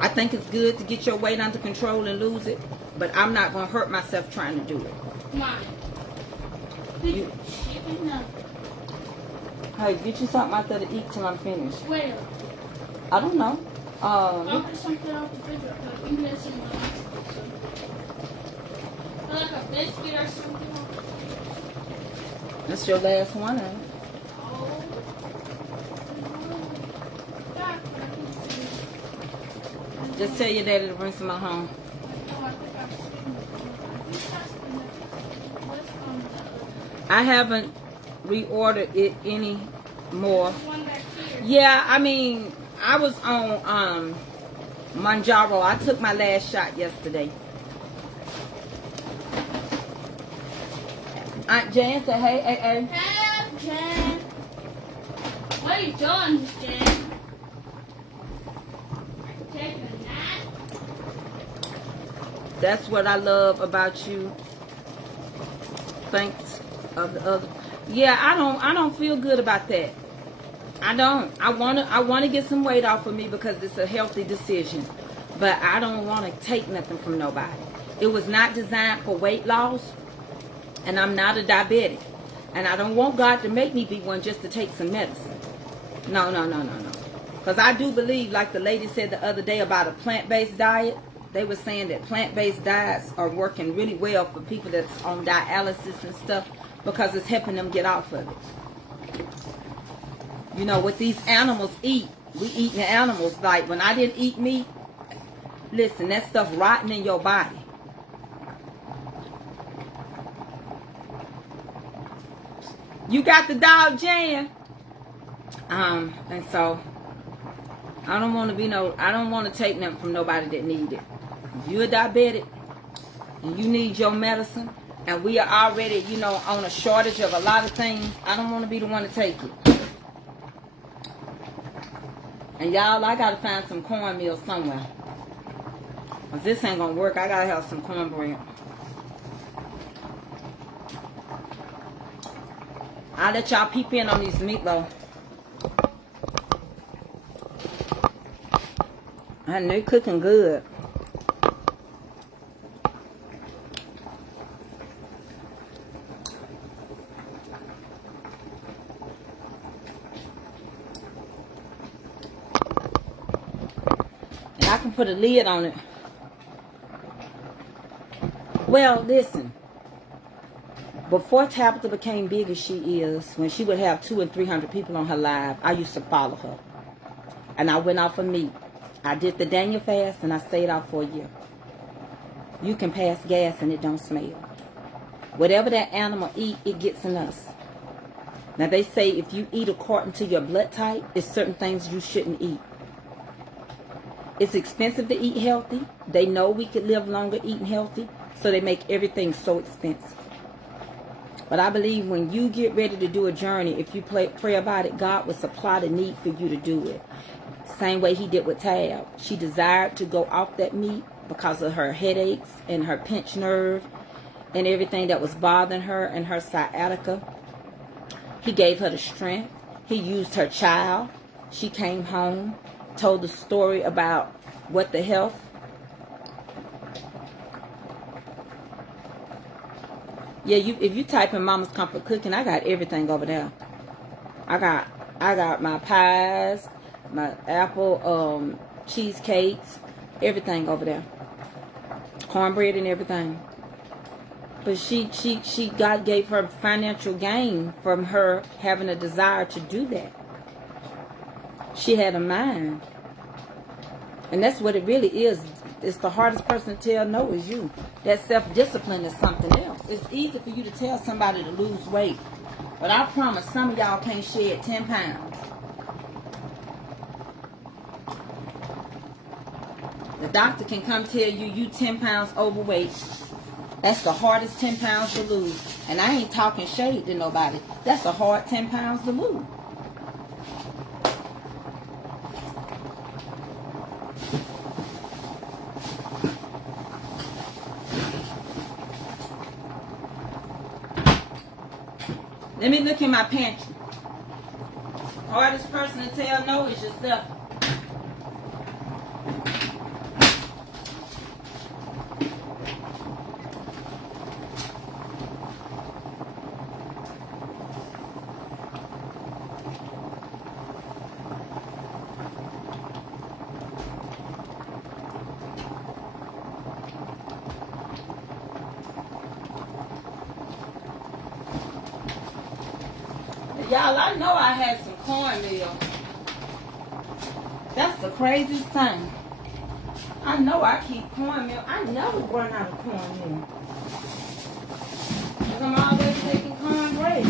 I think it's good to get your weight under control and lose it, but I'm not going to hurt myself trying to do it. Mom. You, hey, get you something out there to eat till I'm finished. Where? I don't know. I'll put something out the refrigerator. You can some like a biscuit or something. That's your last one, ain't it? Just tell your daddy to bring some at home. I haven't reordered it anymore. Yeah, I mean, I was on Manjaro. I took my last shot yesterday. Aunt Jan said, hey, hey, hey. Hey, Jan. What are you doing, Miss Jan? Taking a nap? That's what I love about you. Thanks of the other. Yeah, I don't feel good about that. I don't. I wanna get some weight off of me because it's a healthy decision. But I don't want to take nothing from nobody. It was not designed for weight loss. And I'm not a diabetic. And I don't want God to make me be one just to take some medicine. No, no, no, no, no. Because I do believe, like the lady said the other day about a plant-based diet, they were saying that plant-based diets are working really well for people that's on dialysis and stuff because it's helping them get off of it. You know, what these animals eat, we eating the animals. Like, when I didn't eat meat, listen, that stuff rotting in your body. You got the dog, Jan. And so I don't want to I don't want to take nothing from nobody that need it. If you're a diabetic and you need your medicine, and we are already, you know, on a shortage of a lot of things, I don't want to be the one to take it. And y'all, I gotta find some cornmeal somewhere. If this ain't gonna work, I gotta have some cornbread. I'll let y'all peep in on these meatloaf. And they cooking good. And I can put a lid on it. Well, listen. Before Tabitha became big as she is, when she would have 200 and 300 people on her live, I used to follow her. And I went off of meat. I did the Daniel fast and I stayed off for a year. You can pass gas and it don't smell. Whatever that animal eat, it gets in us. Now they say if you eat according to your blood type, it's certain things you shouldn't eat. It's expensive to eat healthy. They know we could live longer eating healthy, so they make everything so expensive. But I believe when you get ready to do a journey, if you pray about it, God will supply the need for you to do it. Same way he did with Tab. She desired to go off that meat because of her headaches and her pinched nerve and everything that was bothering her and her sciatica. He gave her the strength. He used her child. She came home, told the story about what the health. Yeah, if you type in Mama's Comfort Cooking, I got everything over there. I got my pies, my apple cheesecakes, everything over there. Cornbread and everything. But God gave her financial gain from her having a desire to do that. She had a mind. And that's what it really is. It's the hardest person to tell no is you. That self-discipline is something else. It's easy for you to tell somebody to lose weight. But I promise some of y'all can't shed 10 pounds. The doctor can come tell you 10 pounds overweight. That's the hardest 10 pounds to lose. And I ain't talking shade to nobody. That's a hard 10 pounds to lose. Let me look in my pantry. Hardest person to tell no is yourself. Y'all, I know I had some cornmeal. That's the craziest thing. I know I keep cornmeal. I never run out of cornmeal. Because I'm always taking cornbread.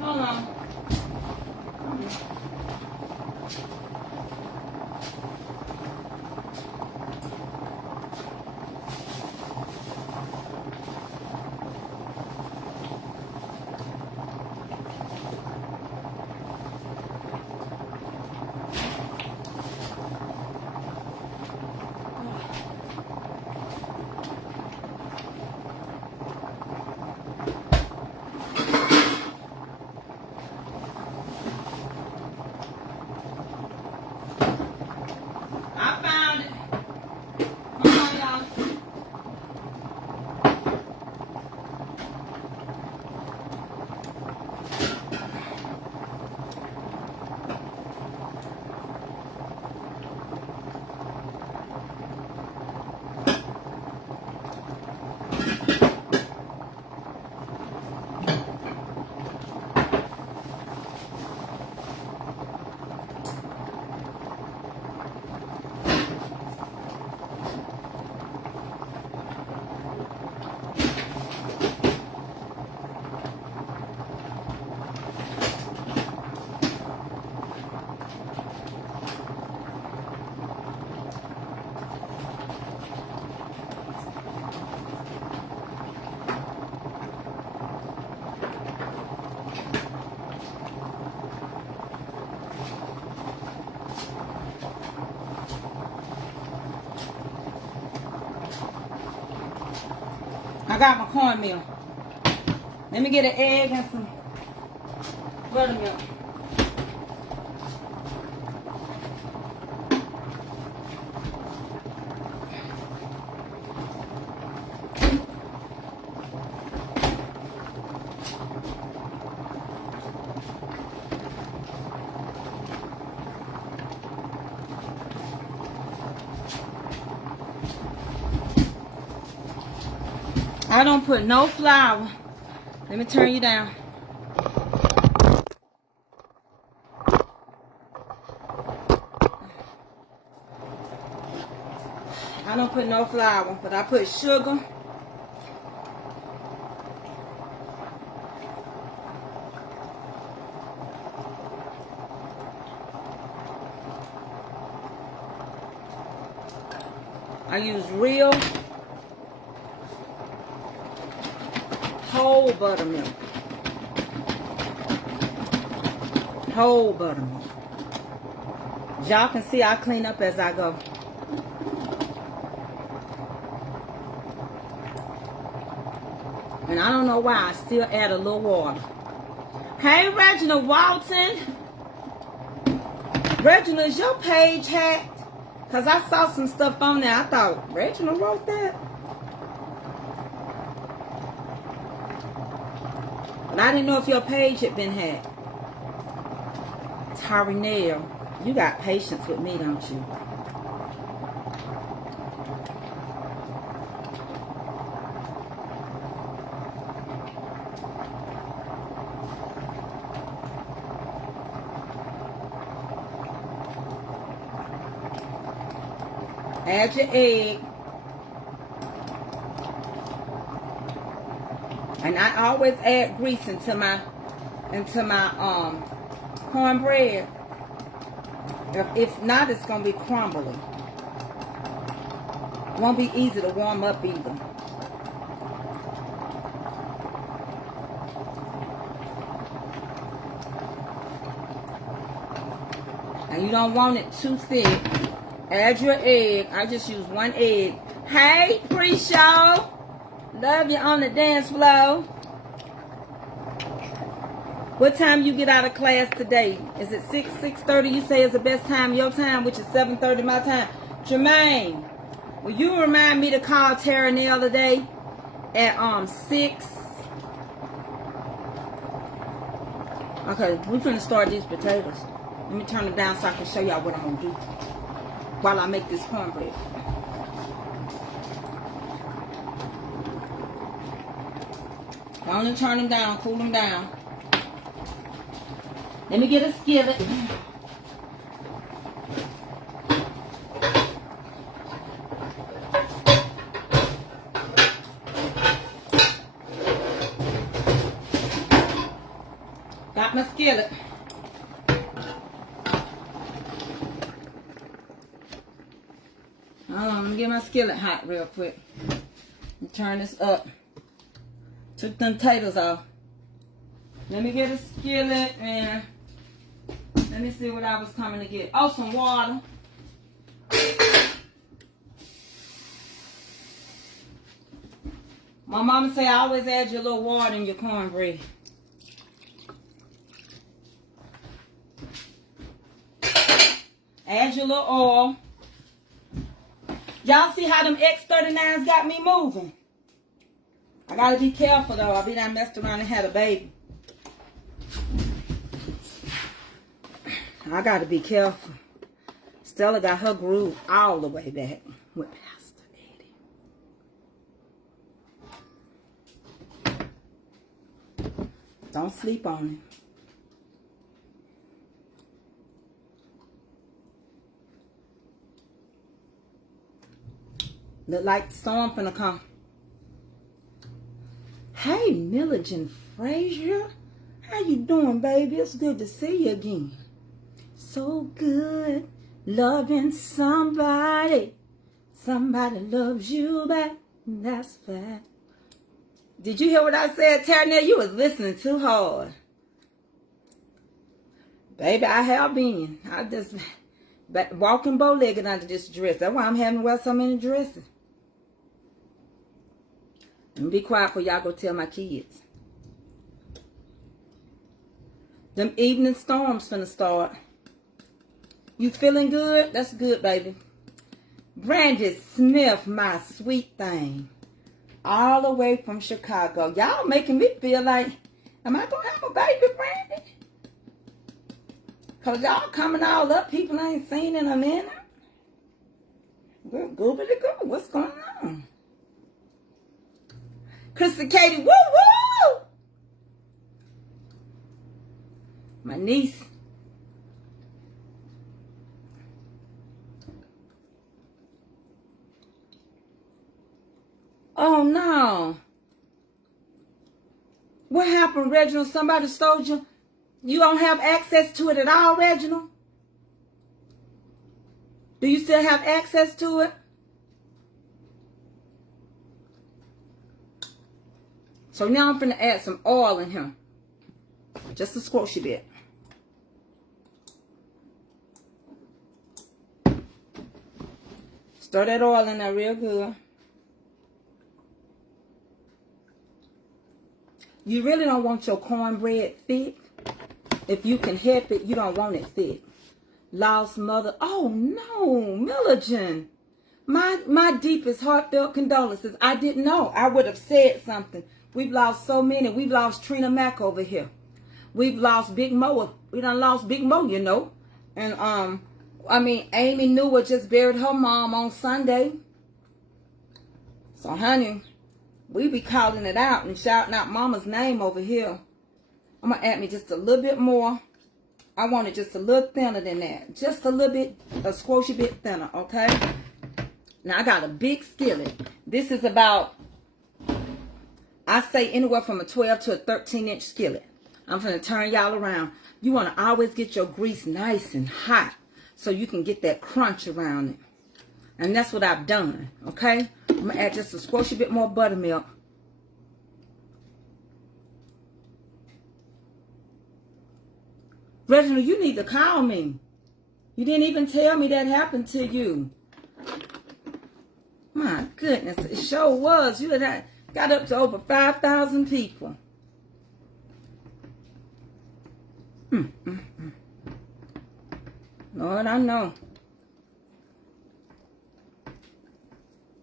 Hold on. I got my cornmeal. Let me get an egg and some buttermilk. I don't put no flour. Let me turn you down. I don't put no flour, but I put sugar. I use real whole buttermilk. Whole buttermilk. Y'all can see I clean up as I go. And I don't know why I still add a little water. Hey, Reginald Walton. Reginald, is your page hacked? Because I saw some stuff on there. I thought, Reginald wrote that? But I didn't know if your page had been hacked. Tari Nail, you got patience with me, don't you? Add your egg. And I always add grease into my cornbread. If not, it's gonna be crumbly. Won't be easy to warm up either. And you don't want it too thick. Add your egg. I just use one egg. Hey, pre-show. Love you on the dance floor. What time you get out of class today? Is it 6:30? You say is the best time, your time, which is 7:30 my time. Jermaine, will you remind me to call Tara Nail today at 6? Okay, we're gonna start these potatoes. Let me turn them down so I can show y'all what I'm gonna do while I make this cornbread. I only turn them down, cool them down. Let me get a skillet. Got my skillet. Let me get my skillet hot real quick. And turn this up. Took them potatoes off. Let me get a skillet and let me see what I was coming to get. Oh, some water. My mama say I always add your little water in your cornbread. Add your little oil. Y'all see how them X39s got me moving? I gotta be careful though. I be done messed around and had a baby. I gotta be careful. Stella got her groove all the way back with Pastor Eddie. Don't sleep on him. Look like the storm finna come. Hey, Milligan Frazier. How you doing, baby? It's good to see you again. So good loving somebody. Somebody loves you back. That's fact. Did you hear what I said, Tara? You was listening too hard. Baby, I have been. I just walking bow-legged under this dress. That's why I'm having to wear so many dresses. Let me be quiet for y'all go tell my kids. Them evening storms finna start. You feeling good? That's good, baby. Brandy Smith, my sweet thing. All the way from Chicago. Y'all making me feel like, am I gonna have a baby, Brandy? Cause y'all coming all up, people I ain't seen in a minute. Goobity goo, what's going on? Krista Katie, woo woo! My niece. Oh no. What happened, Reginald? Somebody stole you? You don't have access to it at all, Reginald? Do you still have access to it? So now I'm going to add some oil in here. Just a squishy bit. Stir that oil in there real good. You really don't want your cornbread thick. If you can help it, you don't want it thick. Lost mother. Oh no, Milligan. My deepest heartfelt condolences. I didn't know. I would have said something. We've lost so many. We've lost Trina Mack over here. We've lost Big Mo. We done lost Big Mo, you know. And I mean, Amy Newell just buried her mom on Sunday. So honey, we be calling it out and shouting out mama's name over here. I'm going to add me just a little bit more. I want it just a little thinner than that. Just a little bit, a squishy bit thinner, okay? Now, I got a big skillet. This is about, I say anywhere from a 12 to a 13-inch skillet. I'm going to turn y'all around. You want to always get your grease nice and hot so you can get that crunch around it. And that's what I've done, okay? I'm going to add just a squishy bit more buttermilk. Reginald, you need to call me. You didn't even tell me that happened to you. My goodness, it sure was. You had got up to over 5,000 people. Lord, I know.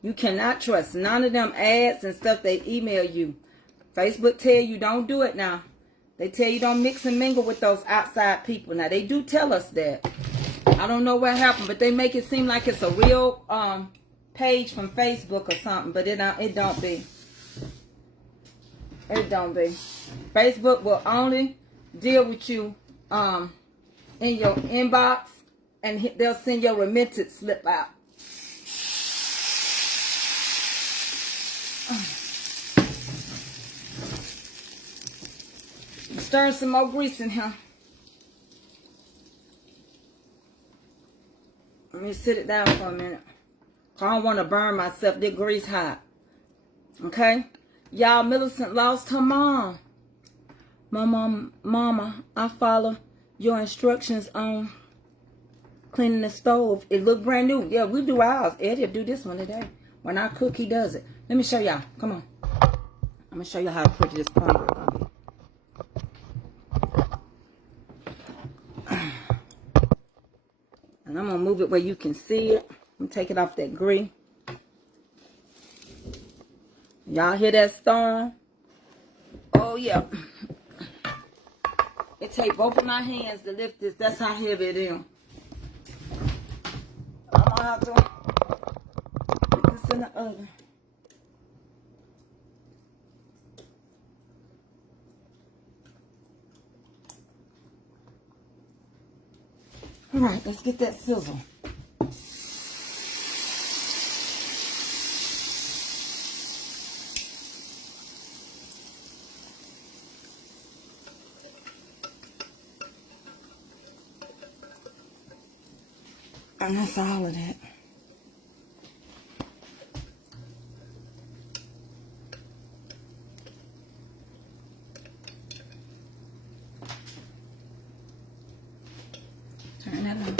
You cannot trust none of them ads and stuff they email you. Facebook tell you don't do it now. They tell you don't mix and mingle with those outside people. Now, they do tell us that. I don't know what happened, but they make it seem like it's a real page from Facebook or something, but it don't be. It don't be. Facebook will only deal with you in your inbox, and they'll send your remittance slip out. Stir some more grease in here. Let me sit it down for a minute. I don't want to burn myself. That grease hot. Okay? Y'all, Millicent lost her mom. Mama, I follow your instructions on cleaning the stove. It looked brand new. Yeah, we do ours. Eddie'll do this one today. When I cook, he does it. Let me show y'all. Come on. I'm going to show you how pretty this cornbread gonna be. And I'm going to move it where you can see it. I'm going to take it off that green. Y'all hear that storm? Oh, yeah. It takes both of my hands to lift this. That's how heavy it is. I'm going to have to put this in the oven. All right, let's get that sizzle. And that's all of that. Turn that on.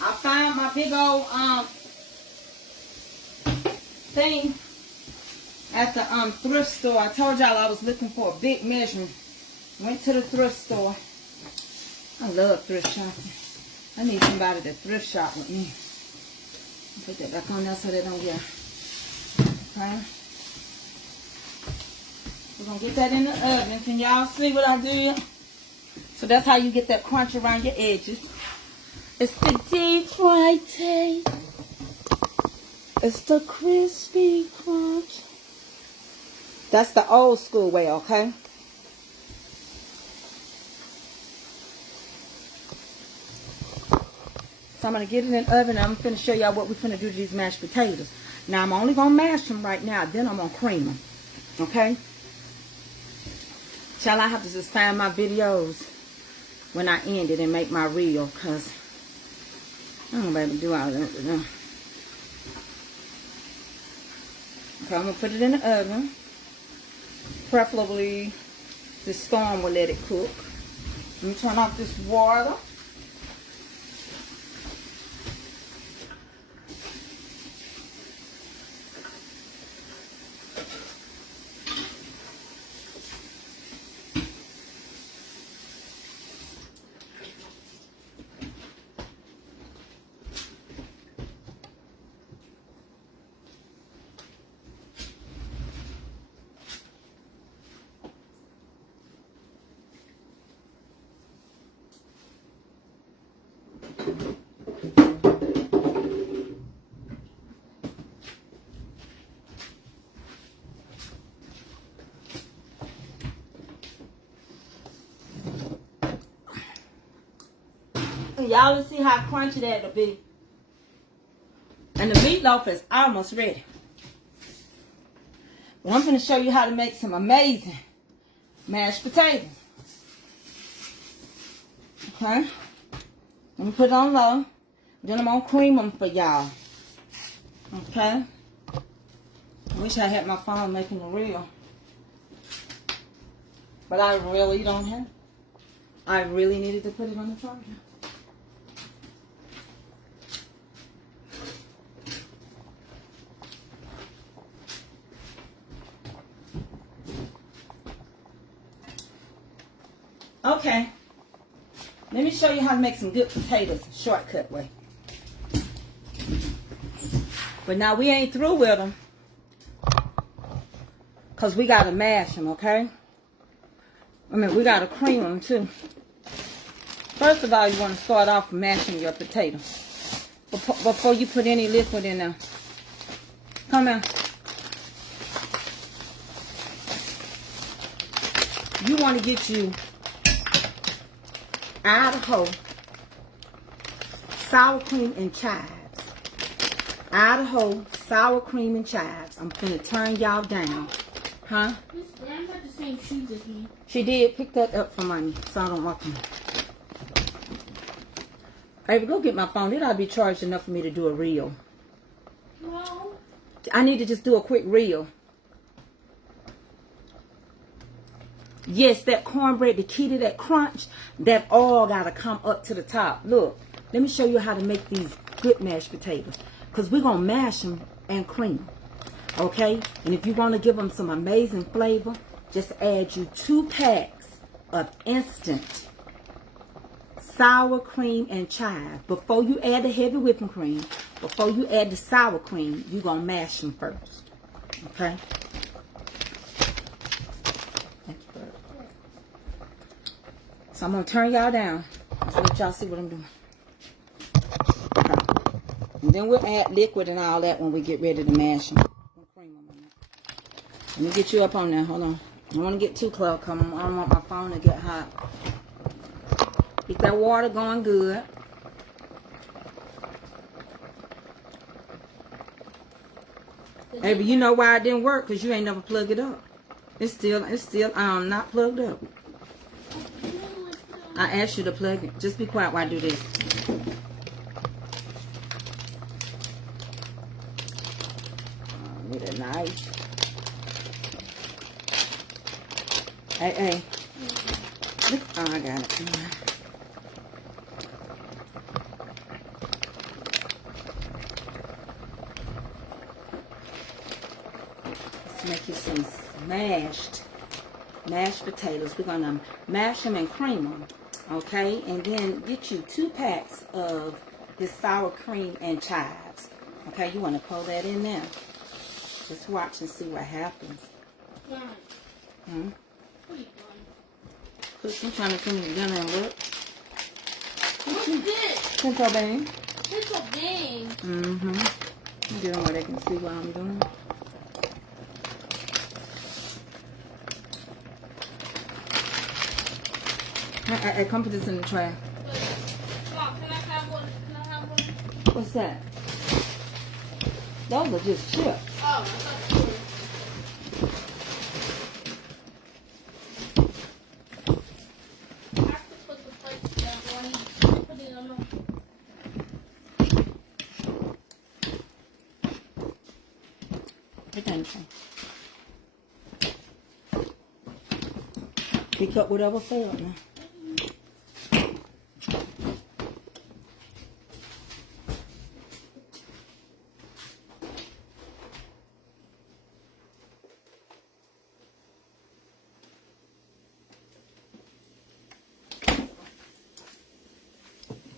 I found my big old thing at the thrift store. I told y'all I was looking for a big measurement. Went to the thrift store. I love thrift shopping. I need somebody to thrift shop with me. Put that back on there so they don't get. Okay. We're going to get that in the oven. Can y'all see what I did? So that's how you get that crunch around your edges. It's the deep fried taste. It's the crispy crunch. That's the old school way, okay? So I'm going to get it in the oven. I'm going to show y'all what we're going to do to these mashed potatoes. Now, I'm only going to mash them right now. Then I'm going to cream them. Okay? Shall I have to just find my videos when I end it and make my reel? Because I don't know if I can do all that. Okay, I'm going to put it in the oven. Preferably, the storm will let it cook. Let me turn off this water. Y'all will see how crunchy that'll be. And the meatloaf is almost ready. But I'm going to show you how to make some amazing mashed potatoes. Okay? Let me put it on low. Then I'm going to cream them for y'all. Okay? I wish I had my phone making a reel. But I really don't have. I really needed to put it on the charger. Okay, let me show you how to make some good potatoes, shortcut way. But now we ain't through with them, because we got to mash them, okay? I mean, we got to cream them too. First of all, you want to start off mashing your potato before you put any liquid in there. Come on. You want to get you Idaho sour cream and chives. Idaho sour cream and chives. I'm gonna turn y'all down. Huh? Miss Graham got the same shoes as me. She did. Pick that up for money so I don't walk them. Hey, go get my phone. It ought to be charged enough for me to do a reel. No. I need to just do a quick reel. Yes, that cornbread, the key to that crunch, that all got to come up to the top. Look, let me show you how to make these good mashed potatoes. Because we're going to mash them and cream them. Okay? And if you want to give them some amazing flavor, just add you 2 packs of instant sour cream and chive. Before you add the heavy whipping cream, before you add the sour cream, you're going to mash them first. Okay? So I'm going to turn y'all down. So let y'all see what I'm doing. Okay. And then we'll add liquid and all that when we get ready to mash them. Let me get you up on there. Hold on. I don't want to get too close. I don't want my phone to get hot. Get that water going good. Hey, but you know why it didn't work? Because you ain't never plugged it up. It's still not plugged up. I asked you to plug it. Just be quiet while I do this. Need a knife. Hey. Look. Oh, I got it. Let's make you some mashed potatoes. We're going to mash them and cream them. Okay, and then get you 2 packs of this sour cream and chives. Okay, you want to pour that in there. Just watch and see what happens. Yeah. Hmm? What are you doing? I'm trying to finish dinner and look. What's this? Central bang. It's a thing. Mm-hmm. Get them where they can see what I'm doing. Hey, come put this in the trash. Mom, can I have one? Can I have one? What's that? Those are just chips. Oh, I thought you were. I have to put the plates down. Do I need to put it on the... Pick up whatever failed now.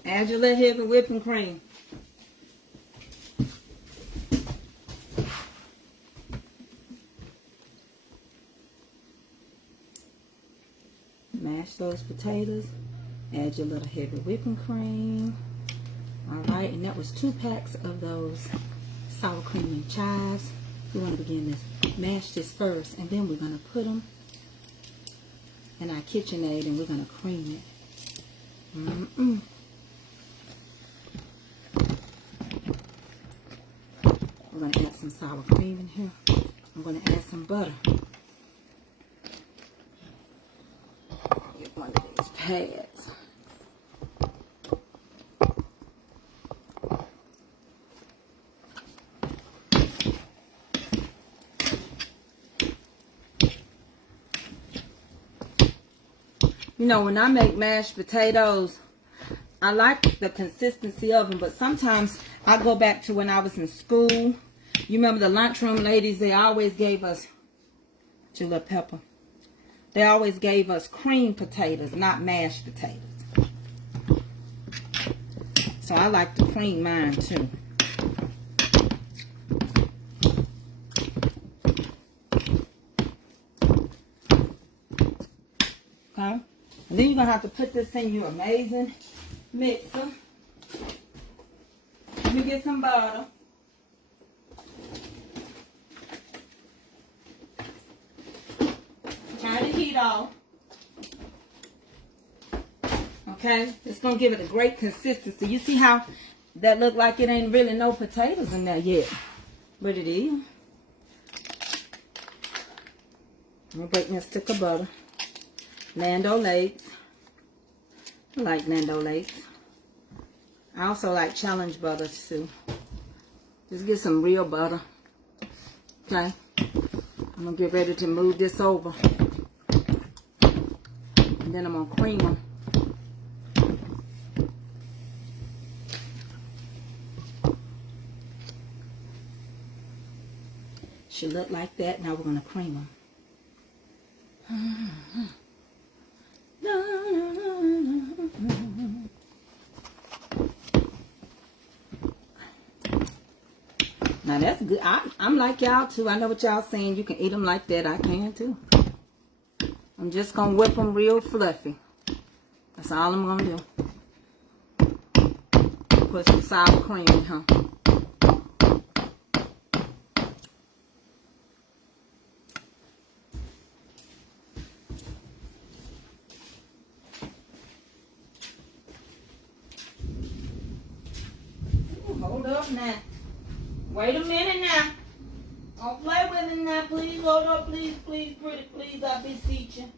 Add your little heavy whipping cream. Mash those potatoes. Add your little heavy whipping cream. Alright, and that was 2 packs of those sour cream and chives. We want to begin to mash this first, and then we're going to put them in our KitchenAid and we're going to cream it. We're going to add some sour cream in here. I'm going to add some butter. Get one of these pads. You know, when I make mashed potatoes, I like the consistency of them, but sometimes I go back to when I was in school. You remember the lunchroom ladies, they always gave us, little pepper. They always gave us cream potatoes, not mashed potatoes. So I like to cream mine too. Okay? And then you're going to have to put this in your amazing mixer. Let me get some butter. Turn the heat off. Okay? It's going to give it a great consistency. You see how that look like it ain't really no potatoes in there yet. But it is. I'm going to break me a stick of butter. Land O'Lakes. I like Land O'Lakes. I also like Challenge butter too. Just get some real butter. Okay. I'm going to get ready to move this over. And then I'm going to cream them. Should look like that. Now we're going to cream them. Now that's good. I'm like y'all too. I know what y'all saying. You can eat them like that. I can too. I'm just going to whip them real fluffy. That's all I'm going to do. Put some sour cream in here. Hold up now. Wait a minute now. Don't play with it now, please. Hold up, please, please, pretty, please. I beseech you.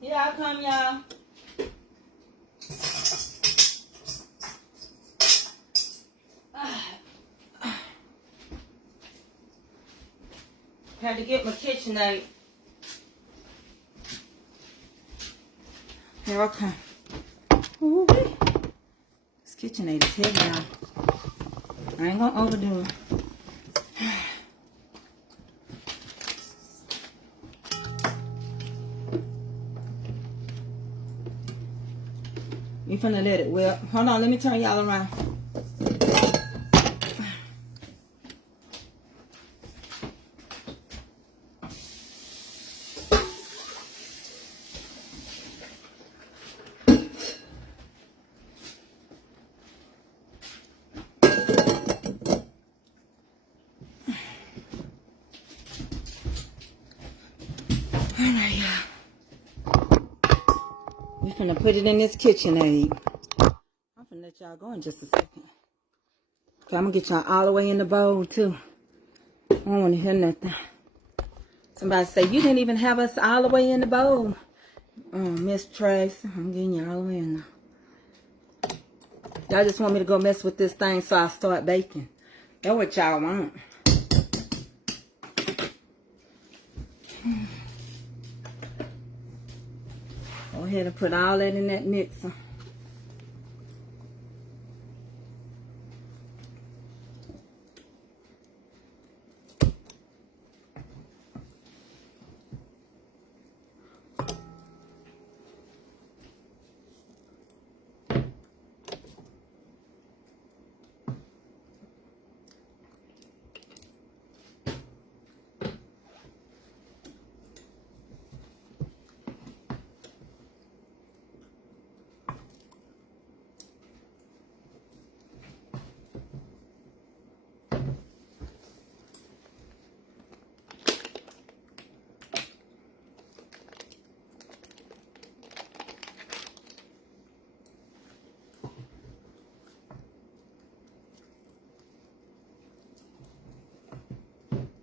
Here I come, y'all. Had to get my KitchenAid. Here I come. Ooh, this KitchenAid is heavy now. I ain't gonna overdo it. You finna let it well. Hold on, let me turn y'all around. Alright, y'all. We finna put it in this KitchenAid. I'm finna let y'all go in just a second. Okay, I'm gonna get y'all all the way in the bowl too. I don't wanna hear nothing. Somebody say, you didn't even have us all the way in the bowl. Miss Tracy, I'm getting you all the way in there. Y'all just want me to go mess with this thing so I start baking. That's what y'all want. Go ahead and put all that in that mixer.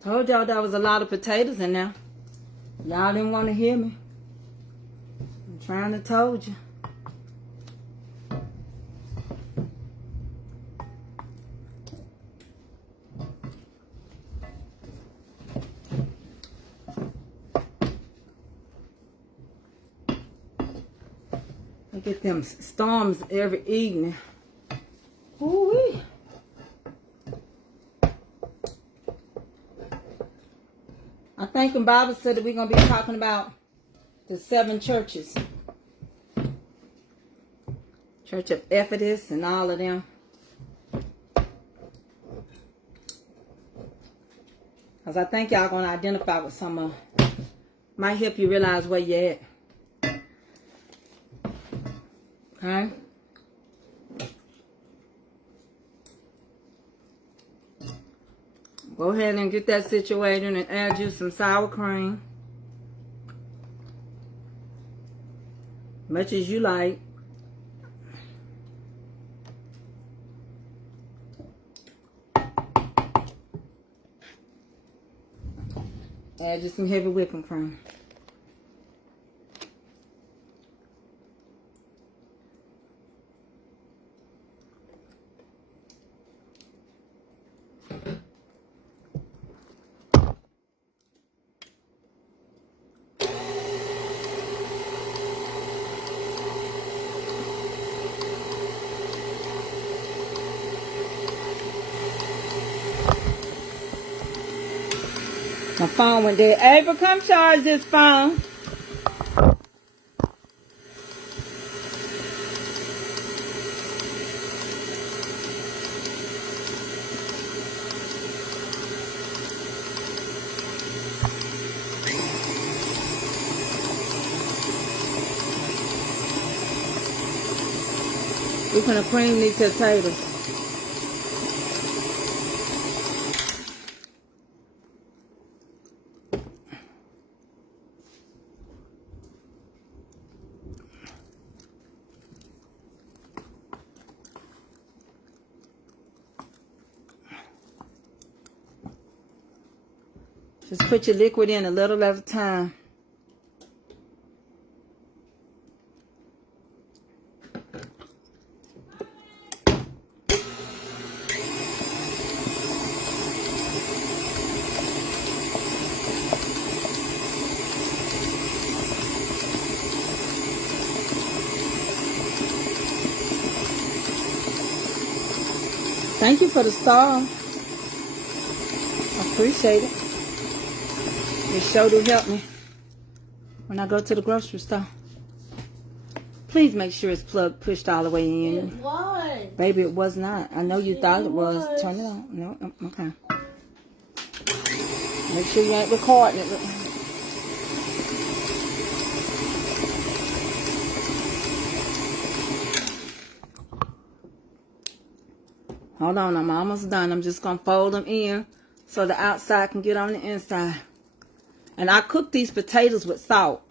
Told y'all there was a lot of potatoes in there. Y'all didn't want to hear me. I'm trying to told you. I get them storms every evening. Ooh-wee. I think in Bible study we're going to be talking about the 7 churches. Church of Ephesus and all of them. Because I think y'all going to identify with some might help you realize where you're at. Okay? Go ahead and get that situated and add you some sour cream. Much as you like. Add just some heavy whipping cream. My phone went dead. Ava, come charge this phone. We're gonna cream these potatoes. Just put your liquid in a little at a time. Thank you for the star. I appreciate it. It sure do help me when I go to the grocery store. Please make sure it's pushed all the way in. It was. Baby, it was not. I know you thought it was. Turn it on. No, okay. Make sure you ain't recording it. Hold on, I'm almost done. I'm just going to fold them in so the outside can get on the inside. And I cook these potatoes with salt.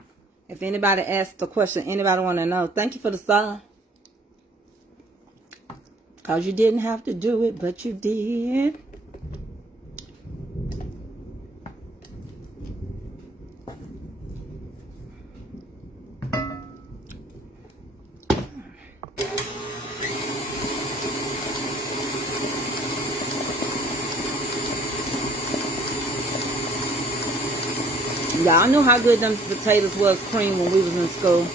If anybody asks the question, anybody want to know, thank you for the salt. Because you didn't have to do it, but you did. Y'all know how good them potatoes was cream when we was in school.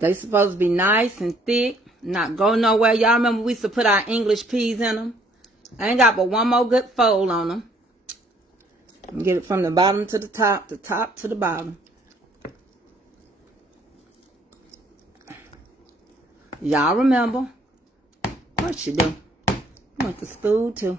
They supposed to be nice and thick, not go nowhere. Y'all remember we used to put our English peas in them? I ain't got but one more good fold on them. Get it from the bottom to the top to the bottom. Y'all remember? What you do? Went to school too.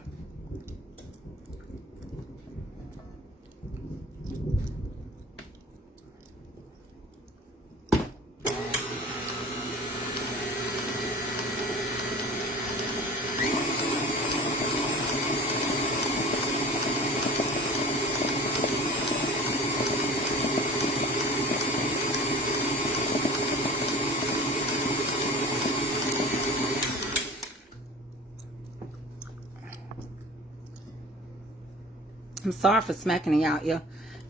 I'm sorry for smacking it out here.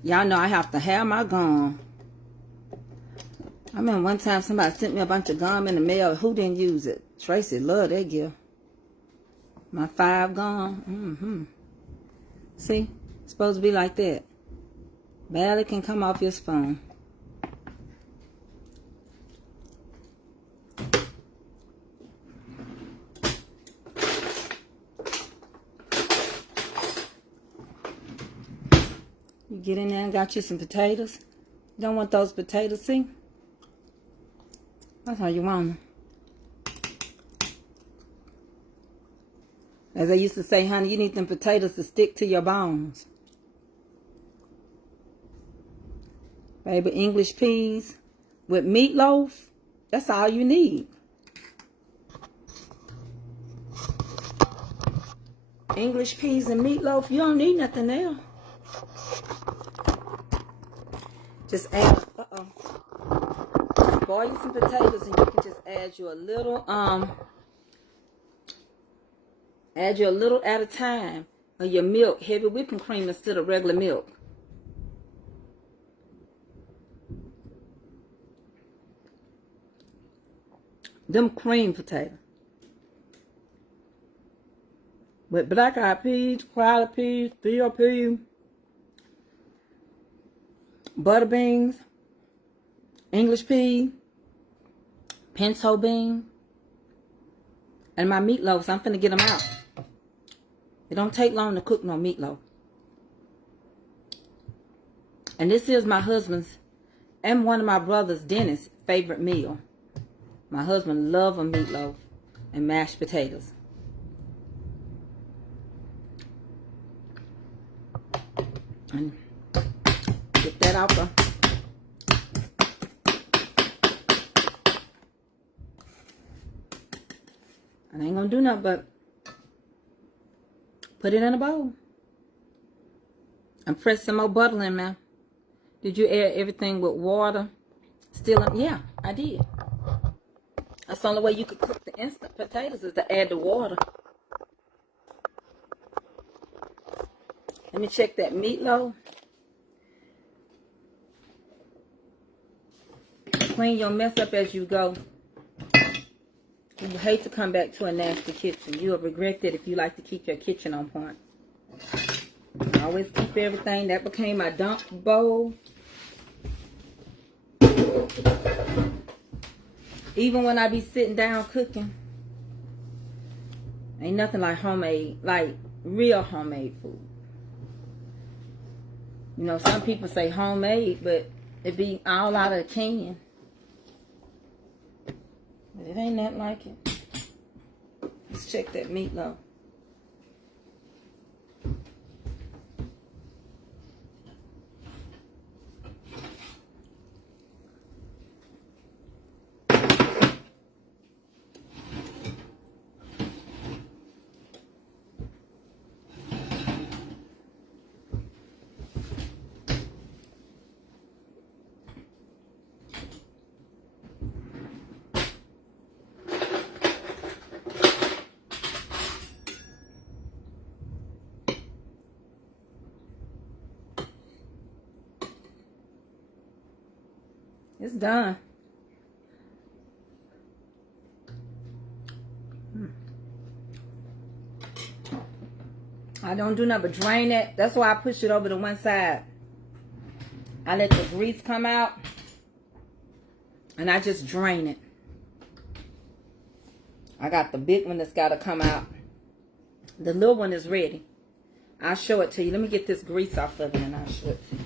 Y'all know I have to have my gum. I remember one time somebody sent me a bunch of gum in the mail. Who didn't use it? Tracy loved that gift. My 5 gum. See? It's supposed to be like that. Barely can come off your spoon. You get in there and got you some potatoes. You don't want those potatoes, see? That's how you want them. As I used to say, honey, you need them potatoes to stick to your bones. Baby, English peas with meatloaf, that's all you need. English peas and meatloaf, you don't need nothing else. Just add, just boil you some potatoes and you can just add you a little, at a time of your milk, heavy whipping cream instead of regular milk. Them cream potatoes. With black-eyed peas, crowded peas, field peas, butter beans, English pea, pinto bean, and my meatloafs. I'm finna get them out. It don't take long to cook no meatloaf. And this is my husband's and one of my brother's, Dennis' favorite meal. My husband loves a meatloaf and mashed potatoes. And get that out there. I ain't gonna do nothing but put it in a bowl. And press some more butter in there. Did you add everything with water? Still, yeah, I did. That's the only way you could cook the instant potatoes is to add the water. Let me check that meatloaf. Clean your mess up as you go. You hate to come back to a nasty kitchen. You'll regret it if you like to keep your kitchen on point. I always keep everything. That became my dump bowl. Even when I be sitting down cooking, ain't nothing like homemade, like real homemade food. You know, some people say homemade, but it be all out of a can. But it ain't nothing like it. Let's check that meatloaf. It's done. I don't do nothing but drain it. That's why I push it over to one side. I let the grease come out. And I just drain it. I got the big one that's got to come out. The little one is ready. I'll show it to you. Let me get this grease off of it and I'll show it to you.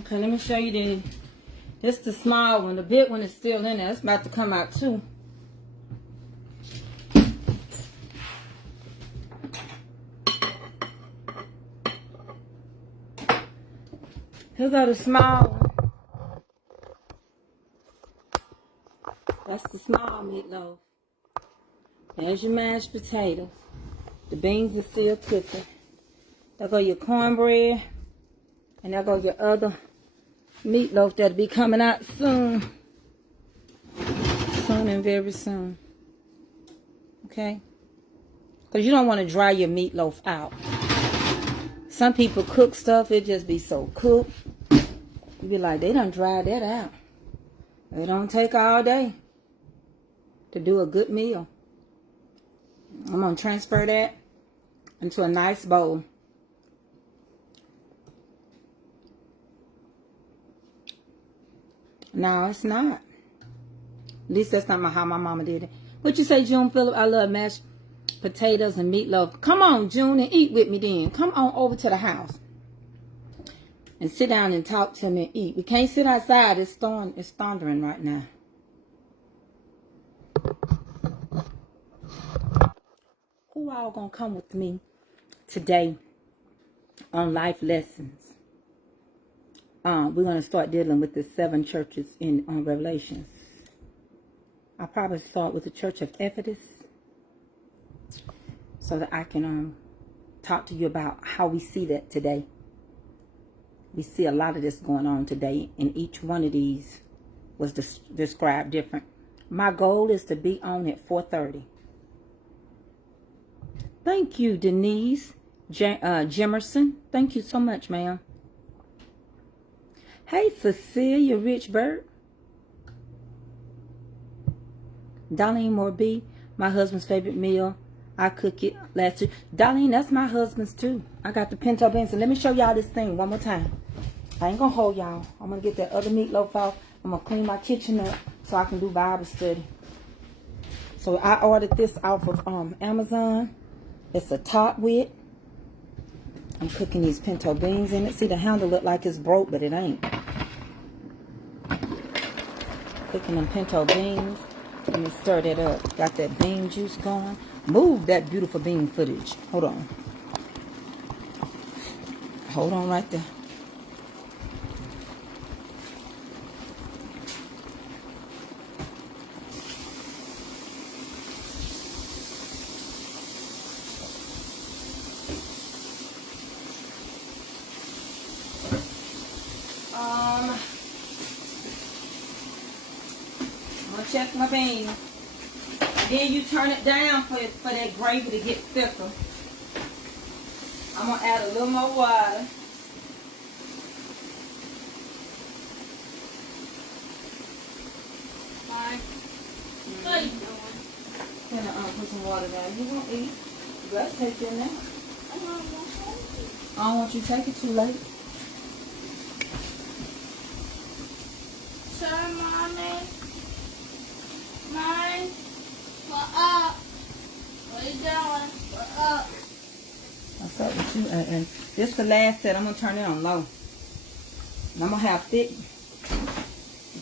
Okay, let me show you this the small one. The big one is still in there. It's about to come out too. Here go the small one. That's the small meatloaf. There's your mashed potatoes. The beans are still cooking. There go your cornbread. And there go your other meatloaf that'll be coming out soon. Soon and very soon. Okay? Because you don't want to dry your meatloaf out. Some people cook stuff, it just be so cooked. You be like, they done dried that out. It don't take all day to do a good meal. I'm going to transfer that into a nice bowl. No, it's not. At least that's not how my mama did it. What you say, June Phillip? I love mashed potatoes and meatloaf. Come on, June, and eat with me then. Come on over to the house. And sit down and talk to me and eat. We can't sit outside. It's thundering right now. Who all gonna come with me today on life lessons? We're going to start dealing with the 7 churches in Revelations. I'll probably start with the church of Ephesus so that I can talk to you about how we see that today. We see a lot of this going on today, and each one of these was described different. My goal is to be on at 4:30. Thank you, Denise Jimerson. Thank you so much, ma'am. Hey, Cecilia Richburg. Darlene Morby, my husband's favorite meal. I cook it last year. Darlene, that's my husband's too. I got the pinto beans. And let me show y'all this thing one more time. I ain't going to hold y'all. I'm going to get that other meatloaf off. I'm going to clean my kitchen up so I can do Bible study. So I ordered this off of Amazon. It's a top wit. I'm cooking these pinto beans in it. See, the handle look like it's broke, but it ain't. Cooking them pinto beans. Let me stir that up. Got that bean juice going. Move that beautiful bean footage. Hold on. Hold on right there. check my beans. Then you turn it down for that gravy to get thicker. I'm going to add a little more water. What are you doing? Gonna put some water down. You won't eat. You better take it now. I don't want you to take it too late. Sir, Mommy. Mommy. What up? What are you doing? What up? What's up with you? And this the last set. I'm going to turn it on low. And I'm going to have thick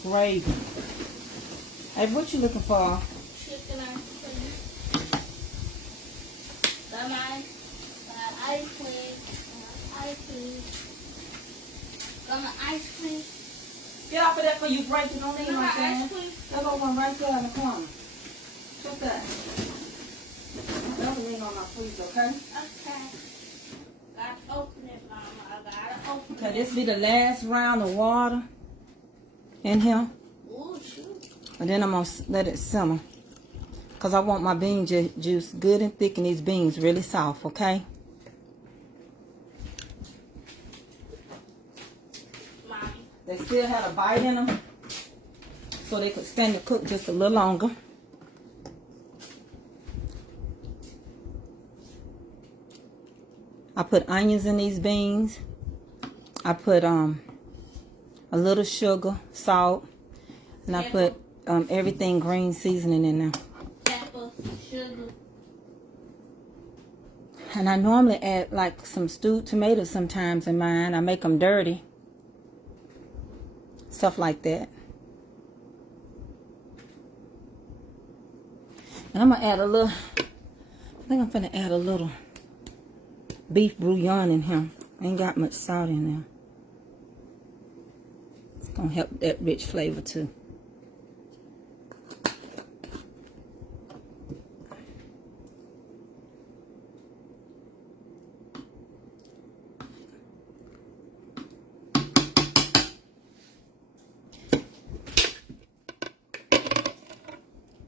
gravy. Hey, what you looking for? Chicken and cream. Got my ice cream. Ice cream. Got my ice cream. Get off of that for you break it. Don't need Got no my thing. ice cream. That little one right there in the corner. What's that? Don't lean on my freezer, okay? Okay. Gotta open it, Mama. I gotta open Okay, it. this be the last round of water in here. Ooh, shoot. And then I'm going to let it simmer. Because I want my bean juice good and thick and these beans really soft, okay? Mommy. They still had a bite in them. So they could stand to cook just a little longer. I put onions in these beans. I put a little sugar, salt. And I put everything green seasoning in there. Pepper, sugar. And I normally add like some stewed tomatoes sometimes in mine. I make them dirty. Stuff like that. And I'm going to add a little, I think I'm going to add a little beef bouillon in here. Ain't got much salt in there. It's going to help that rich flavor too.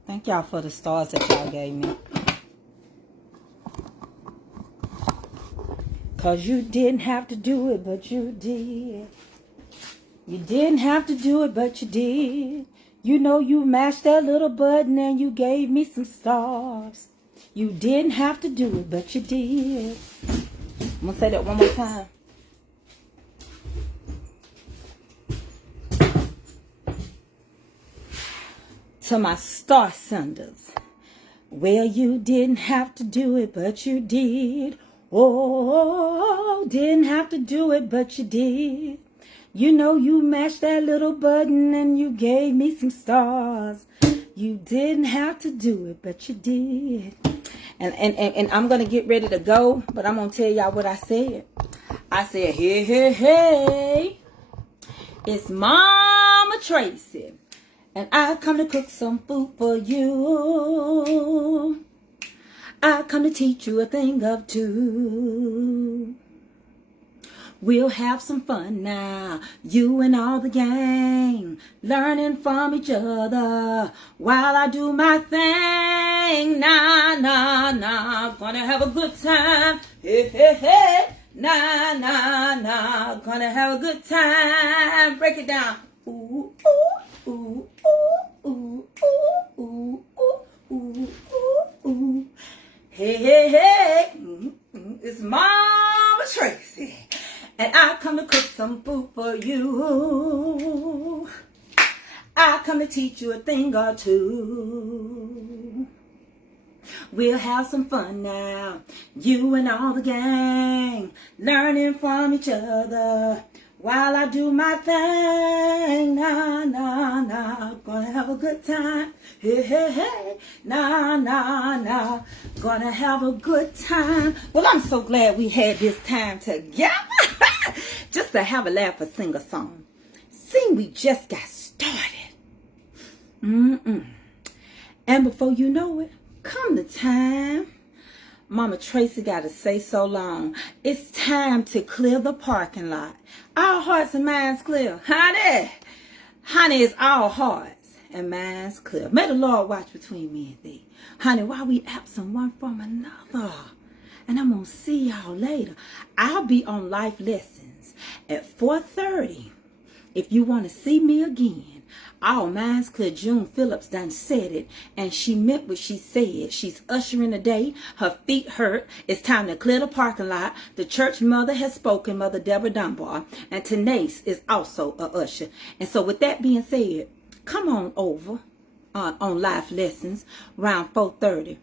Thank y'all for the stars that y'all gave me. Cause you didn't have to do it, but you did. You didn't have to do it, but you did. You know you mashed that little button and you gave me some stars. You didn't have to do it, but you did. I'm gonna say that one more time. To my star senders. Well, you didn't have to do it, but you did. Oh, didn't have to do it, but you did. You know you mashed that little button and you gave me some stars. You didn't have to do it, but you did. And I'm going to get ready to go, but I'm going to tell y'all what I said. I said, hey, hey, hey, it's Mama Tracy. And I come to cook some food for you. I come to teach you a thing of two. We'll have some fun now, you and all the gang, learning from each other while I do my thing. Nah, nah, nah, gonna have a good time. Hey, hey, hey, nah, nah, nah, gonna have a good time. Break it down. Ooh, ooh, ooh, ooh, ooh, ooh, ooh, ooh, ooh, ooh, ooh. Hey, hey, hey, it's Mama Tracy, and I come to cook some food for you. I come to teach you a thing or two. We'll have some fun now, you and all the gang, learning from each other while I do my thing. Nah, nah, nah, gonna have a good time. Hey, hey, hey, nah, nah, nah, gonna have a good time. Well, I'm so glad we had this time together. Just to have a laugh or sing a song. Sing, we just got started. And before you know it, come the time Mama Tracy got to say so long. It's time to clear the parking lot. Our hearts and minds clear. Honey, it's our hearts and mine's clear. May the Lord watch between me and thee. Honey, while we absent one from another. And I'm going to see y'all later. I'll be on Life Lessons at 4:30. If you want to see me again. All mine's clear. June Phillips done said it, and she meant what she said. She's ushering the day. Her feet hurt. It's time to clear the parking lot. The church mother has spoken, Mother Deborah Dunbar, and Tanace is also a usher. And so with that being said, come on over on Life Lessons around 4:30.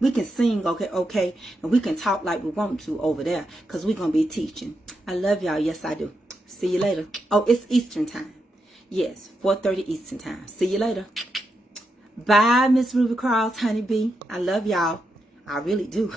We can sing, okay, and we can talk like we want to over there, because we're going to be teaching. I love y'all. Yes, I do. See you later. Oh, it's Eastern time. Yes, 4:30 Eastern time. See you later. Bye, Miss Ruby Cross, Honeybee. I love y'all. I really do.